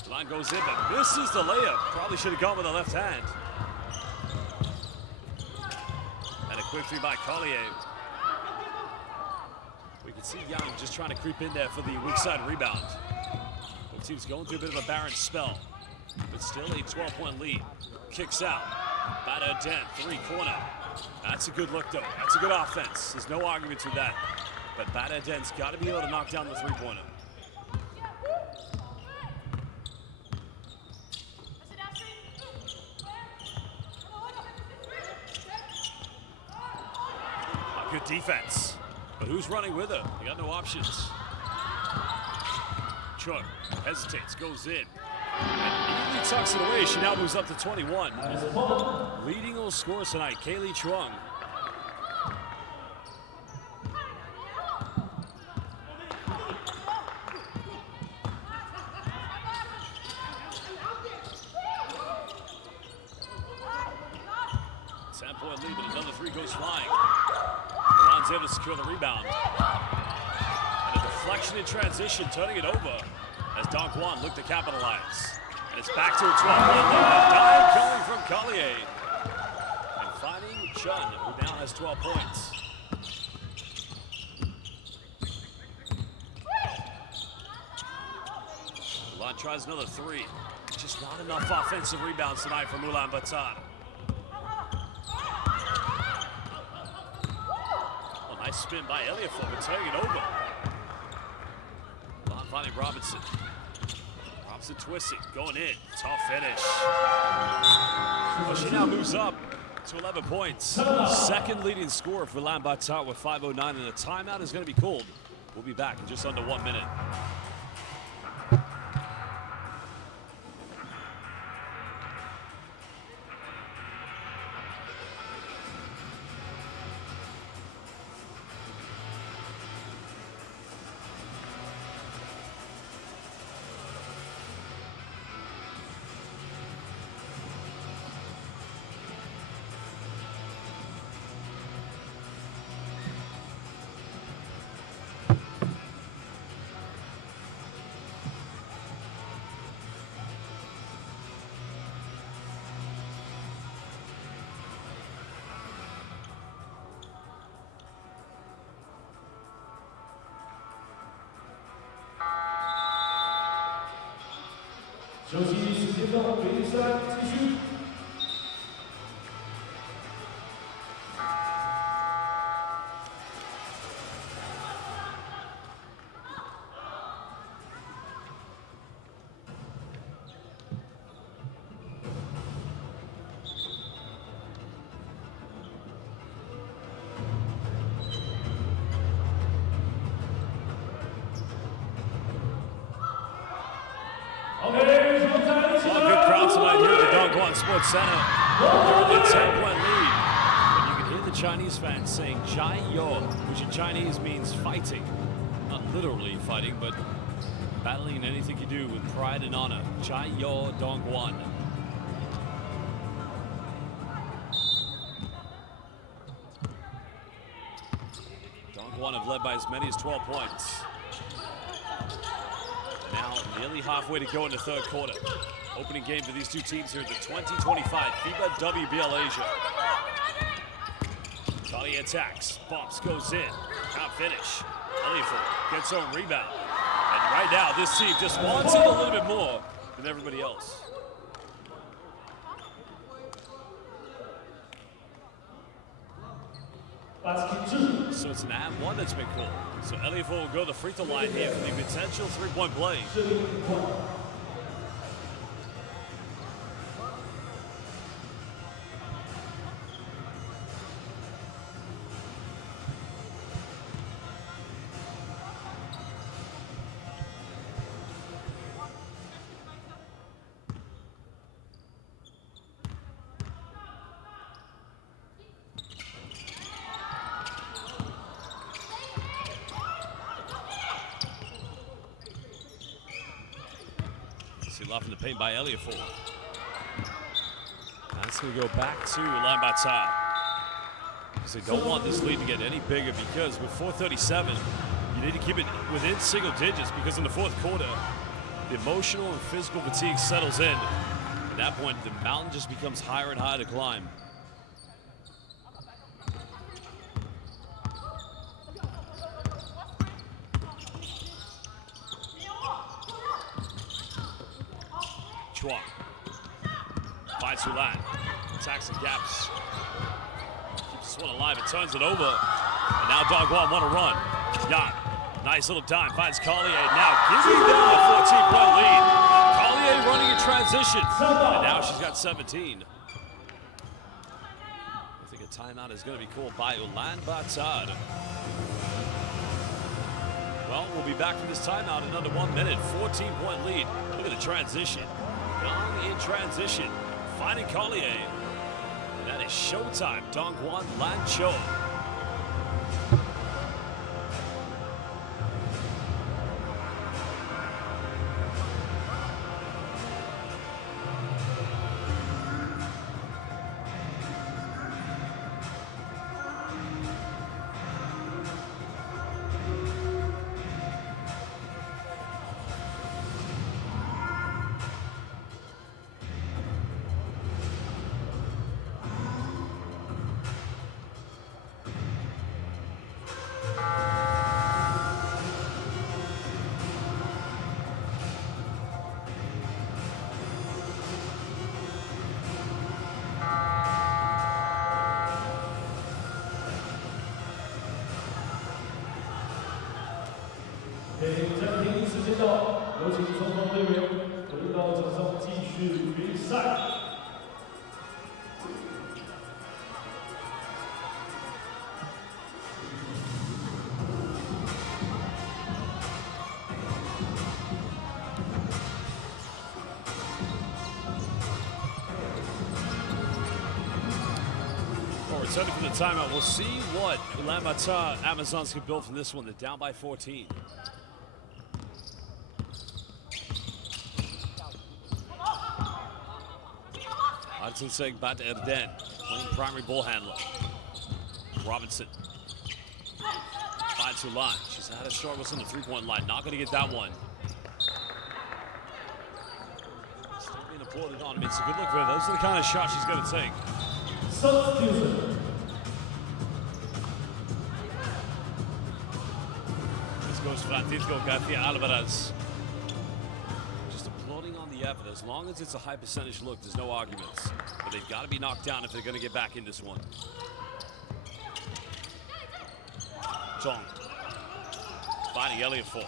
The line goes in, but misses the layup. Probably should have gone with the left hand. And a quick three by Collier. We can see Young just trying to creep in there for the weak side rebound. Both teams going through a bit of a barren spell, but still a 12-point lead. Kicks out. Bada Den, three-corner. That's a good look, though. That's a good offense. There's no argument to that. But Bada Den's got to be able to knock down the three-pointer. Good defense. But who's running with her? They got no options. Chung hesitates, goes in. And neatly tucks it away. She now moves up to 21. Leading all scorers tonight, Kaylee Chung. Point lead, but another three goes flying. Iran's able to secure the rebound. And a deflection in transition, turning it over as Dongguan looked to capitalize. And it's back to a 12-point lead. A dive coming from Collier. And finding Chun, who now has 12 points. Ulan tries another three. Just not enough offensive rebounds tonight from Ulaanbaatar. Nice spin by Elliott Ford, turning it over. Finding Robinson. Robinson twisting, going in. Tough finish. Well, she now moves up to 11 points. Second leading scorer for Ulaanbaatar with 5:09, and the timeout is going to be called. We'll be back in just under 1 minute.休息时间到，比赛继续。Sports Center, currently a 10-point lead. And you can hear the Chinese fans saying "Jai Yo," which in Chinese means fighting. Not literally fighting, but battling in anything you do with pride and honor. Jai Yo Dongguan. Dongguan have led by as many as 12 points. Now nearly halfway to go in the third quarter. Opening game for these two teams here at the 2025 FIBA WBL Asia. Collier attacks, bumps, goes in, can't finish. Elliott gets her own rebound. And right now, this team just wants it a little bit more than everybody else. So it's an and one that's been called. So Elliott will go to the free throw line here for the potential three-point play. off in the paint by Elafor. That's going to go back to Ulaanbaatar. Because they don't want this lead to get any bigger, because with 4:37, you need to keep it within single digits, because in the fourth quarter, the emotional and physical fatigue settles in. At that point, the mountain just becomes higher and higher to climb. Chuang finds Ulan, attacks and gaps, keeps this one alive and turns it over. And now Dongguan want to run. Yang, nice little dime, finds Collier. Now giving them a 14-point lead. Collier running in transition, and now she's got 17. I think a timeout is going to be called by Ulaanbaatar. Well, we'll be back from this timeout in under 1 minute. 14-point lead. Look at the transition. Young in transition, finding Collier. And that is showtime. Dongguan Lancho.暂停时间到，有请双方队员回到场上继续比赛。Returning from the timeout, we'll see what Ulaanbaatar Amazons can build from this one. They're down by 14. Hudson saying back to Erden, playing primary ball handler. Robinson finds Ulan. She's had a struggles on the three-point line. Not going to get that one. Still being applauded on. I mean, it's a good look for her. Those are the kind of shots she's going to take. Substitution. This goes Francisco Garcia Alvarez. Just applauding on the effort. As long as it's a high percentage look, there's no arguments. But they've got to be knocked down if they're going to get back in this one. Chong finding Elafor.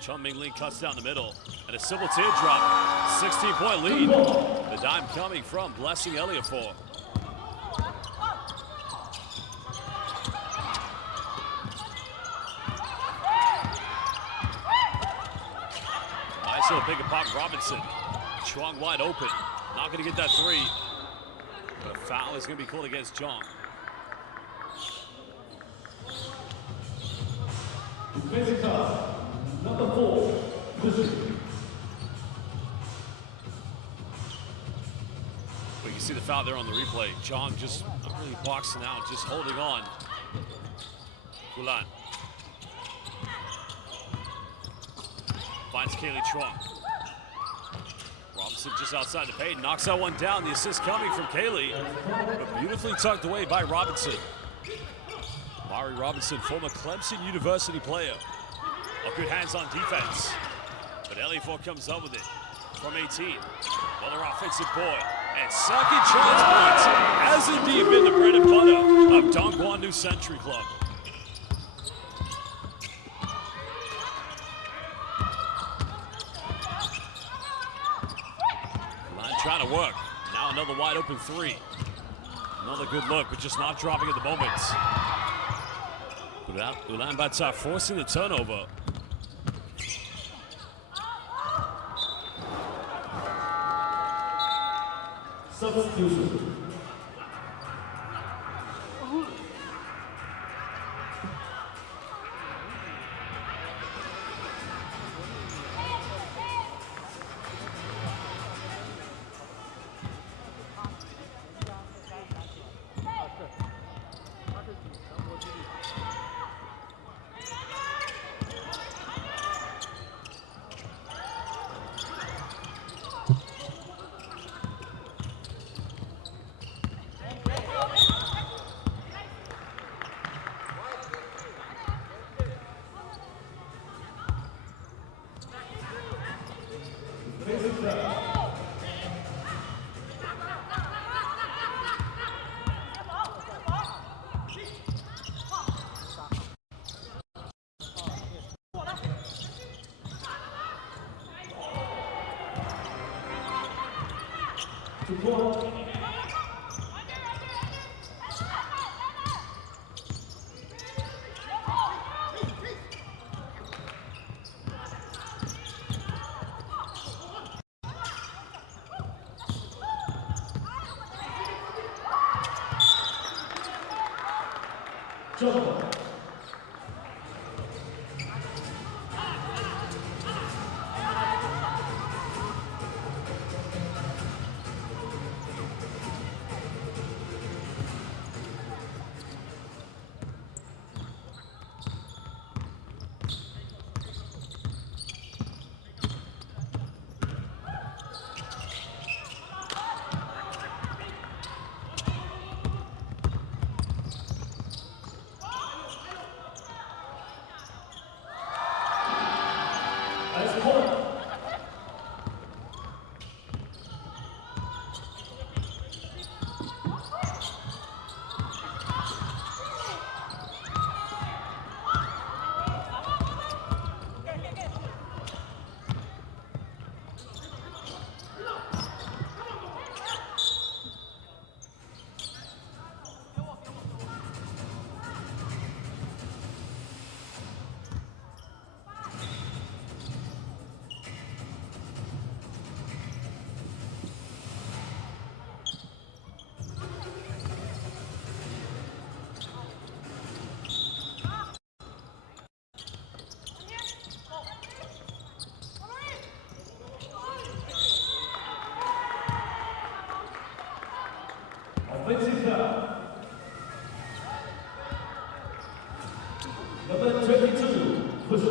Chong Mingling cuts down the middle. And a simple teardrop. 16-point lead. The dime coming from Blessing Elafor. Nice little pick and pop. Robinson. Chuang wide open. Not going to get that three. But a foul is going to be called against Chong. Defensive foul, number 4, position. We can see the foul there on the replay. Chong just not really boxing out, just holding on. Ulan finds Kaylee Chuang. Robinson just outside the paint, knocks that one down. The assist coming from Kaylee, but beautifully tucked away by Robinson. Mari Robinson, former Clemson University player. A good hands-on defense. But Elafor comes up with it from 18. Another offensive board. And second chance points has indeed been the bread and butter of Dongguan New Century Club. Line trying to work. Now another wide open three. Another good look, but just not dropping at the moment. Ulaanbaatar forcing the turnover. Substitution. 主播。 Dongguan. Nice point. Offensive foul. Number 22, push.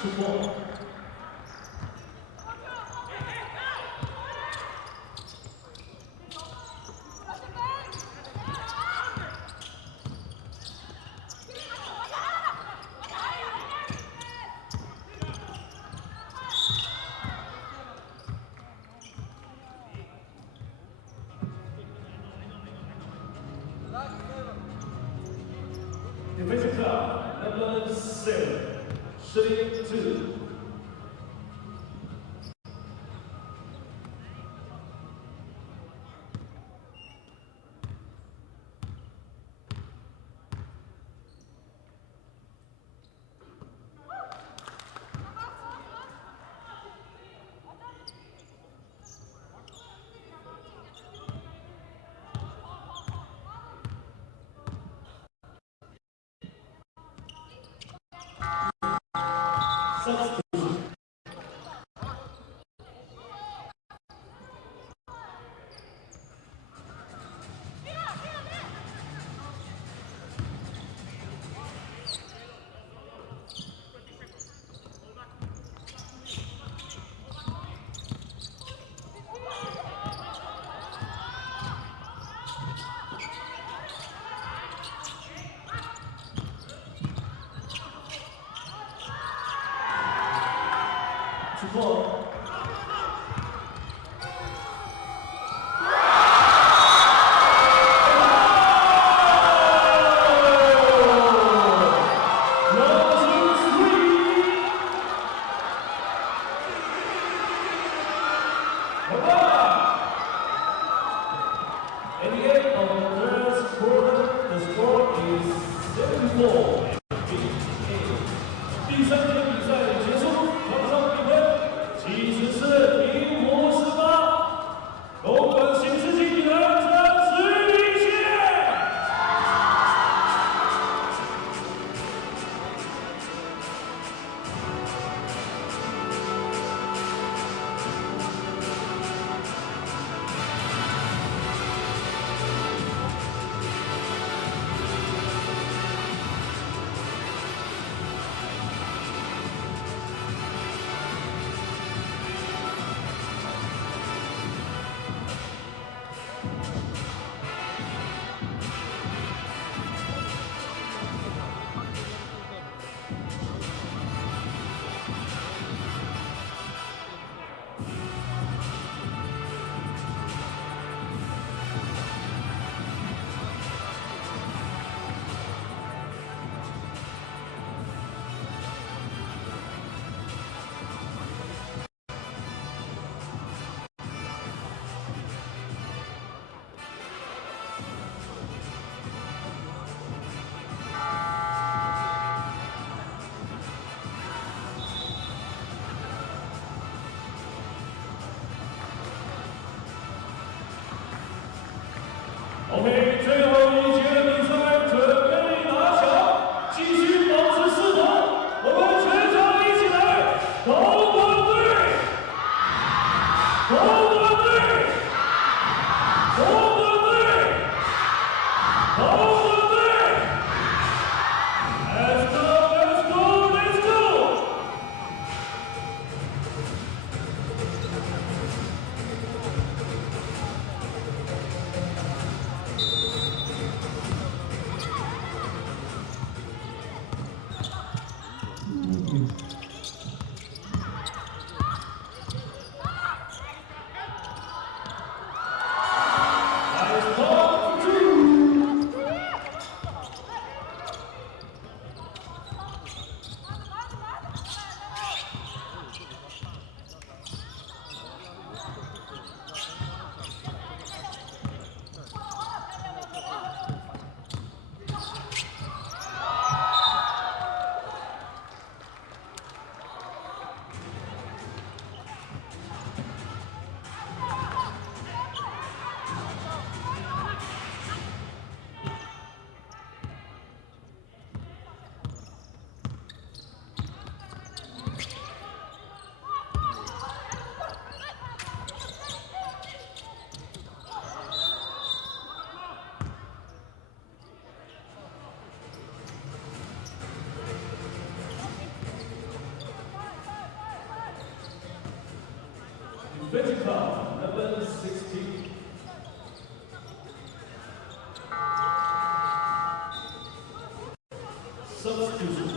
Support. Defensive foul, number 7, shooting 2. Substitution. Support. At the end of the first quarter, the score is 74. 第三节比赛结束，场上比分74-58，东莞新世纪女篮暂时领先。OK， 最后一节的比赛准备打响，继续保持势头，我们全场一起来，东莞队，东莞队，东莞队，东莞队 ，Let's go, let's go, let's go！ Defensive foul, number 16. Substitution.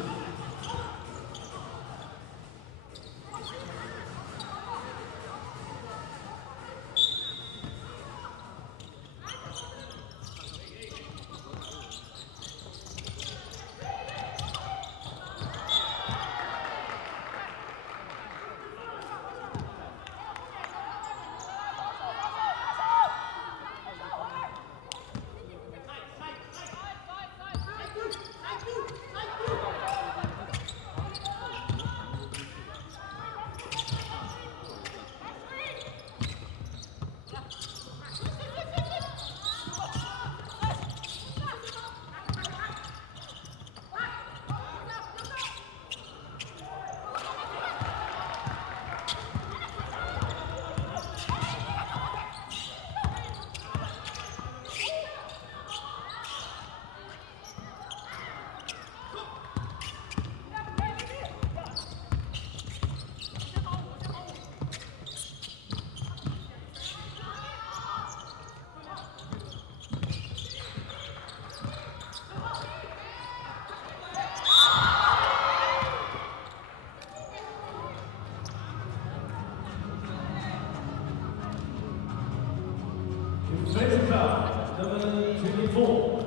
Defensive foul, number 24.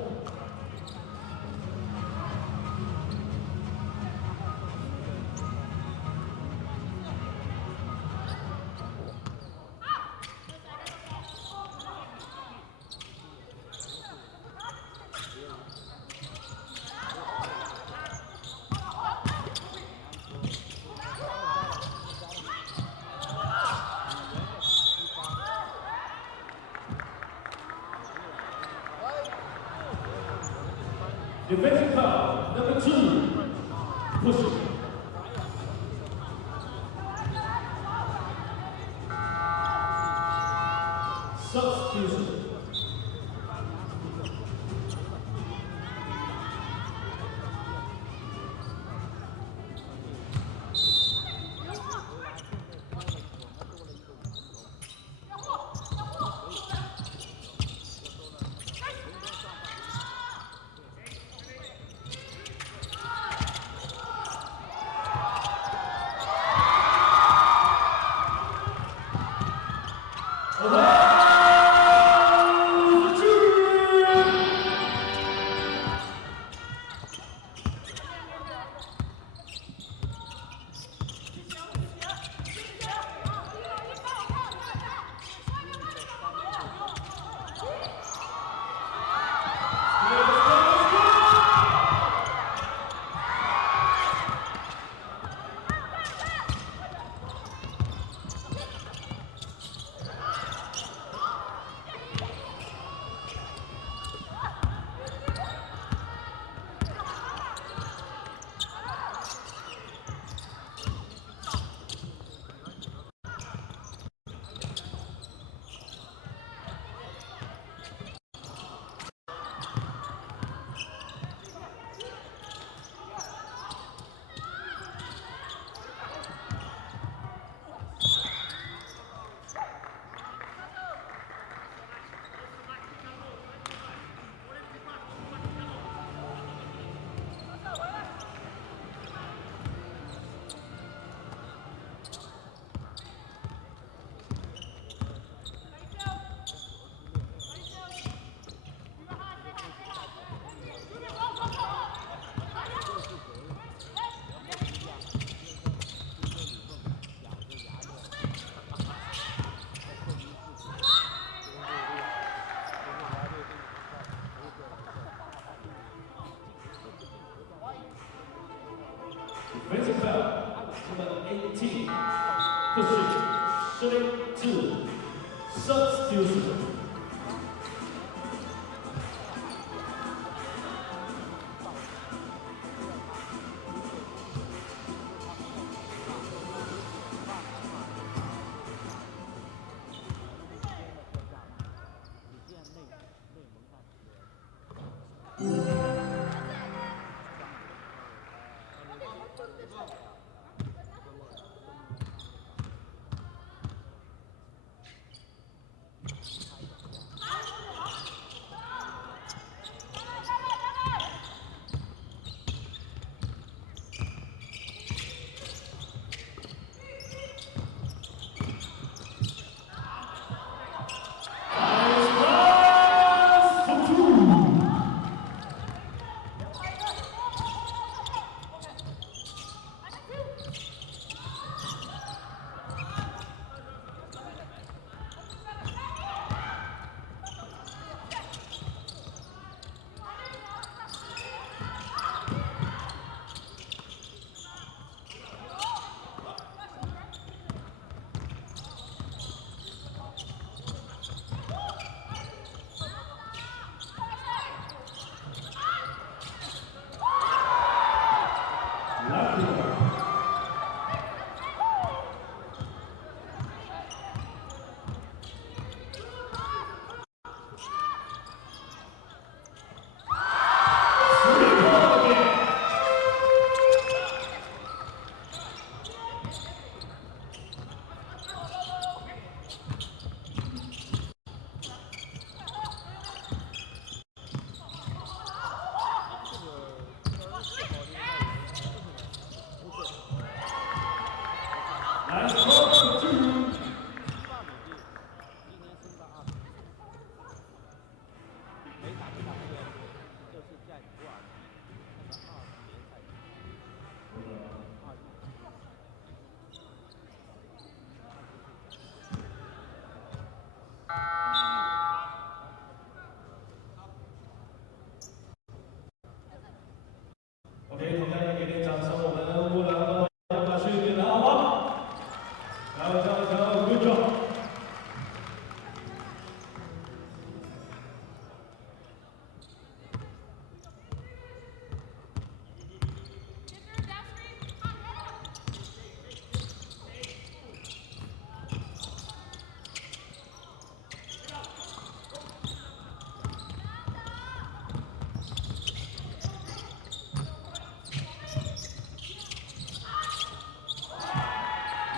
Defensive foul, number 2. Pushing. Substitution. Number 18, pushing, shooting, 2, substitution. OK， 同样也给点掌声，我们乌兰巴托训练的好吗？加油加油加油 ，Good job！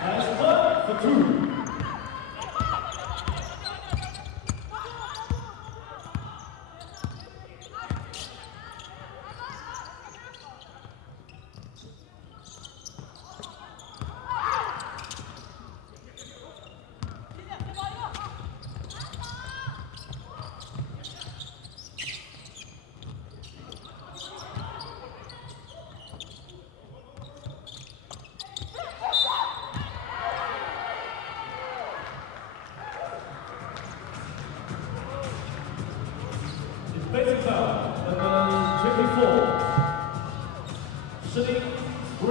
Nice one for 2. Defensive foul, number 24, shooting 3.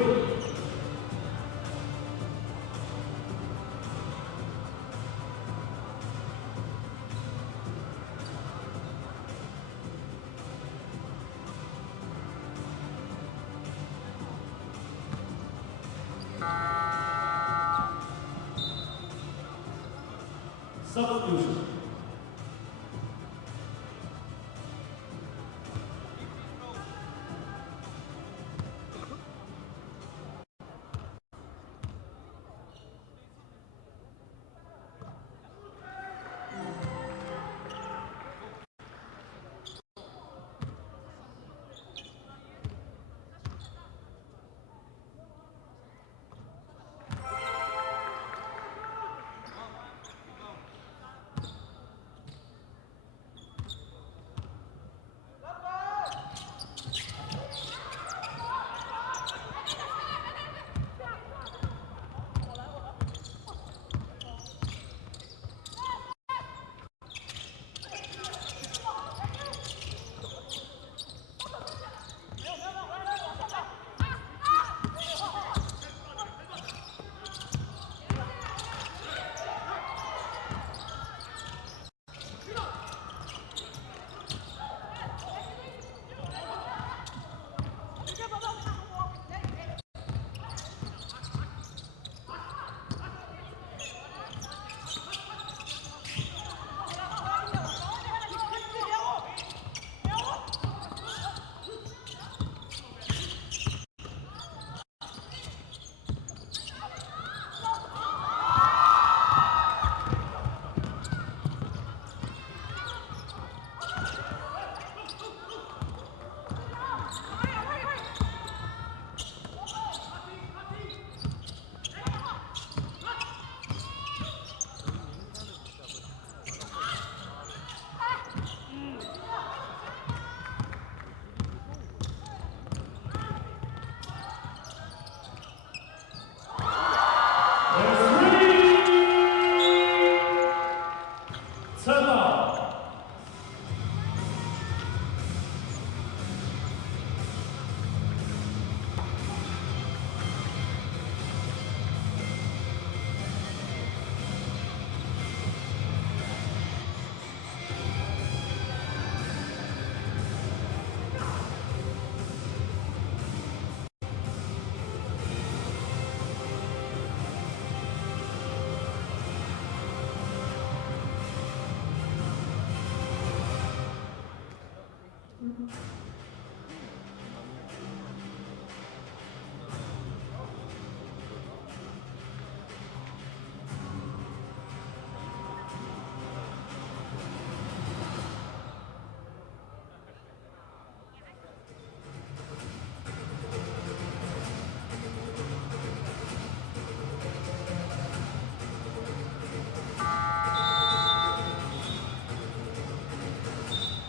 Substitution.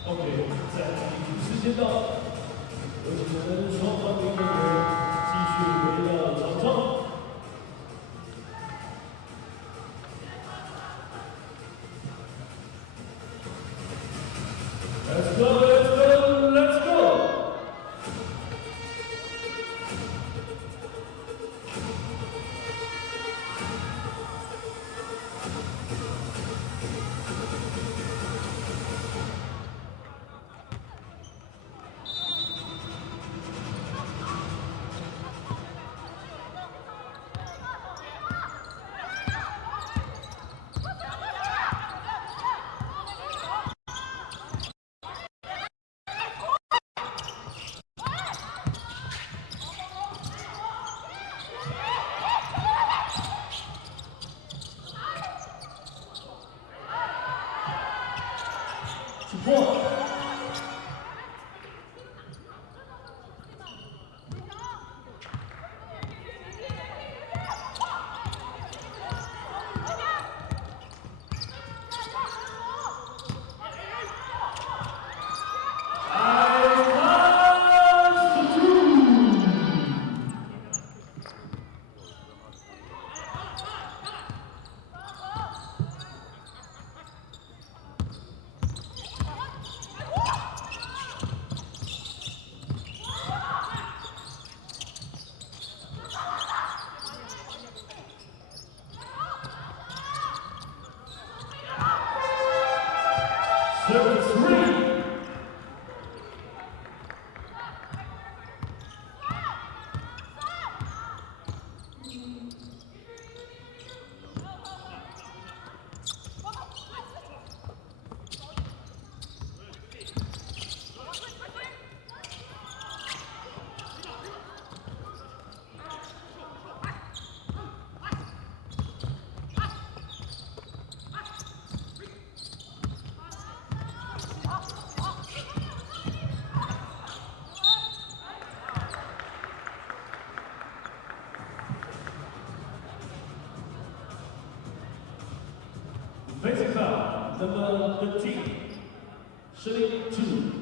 OK，在比赛时间到，有请我们双方运动员继续回到场上。Let's go, let's go, let's go! Support. Serve 3. Facing foul, number 15, shooting 2.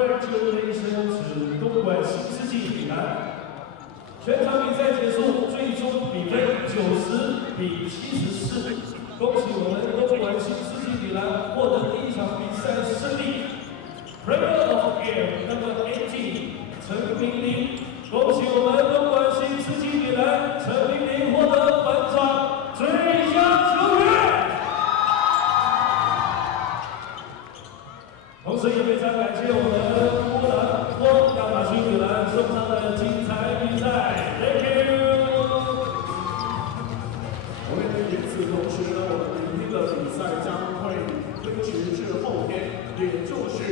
Congratulations to 东莞新世纪女篮。全场比赛结束，最终比分90比74。恭喜我们东莞新世纪女篮获得第一场比赛胜利。Player of the Game number 18，陈明玲。恭喜我们东莞新世纪女篮陈明玲获得本场最佳球员。同时也非常感谢我们乌兰亚马逊女篮送上的精彩比赛 ，Thank you。与此同时呢，我们明天的比赛将会推迟至后天，也就是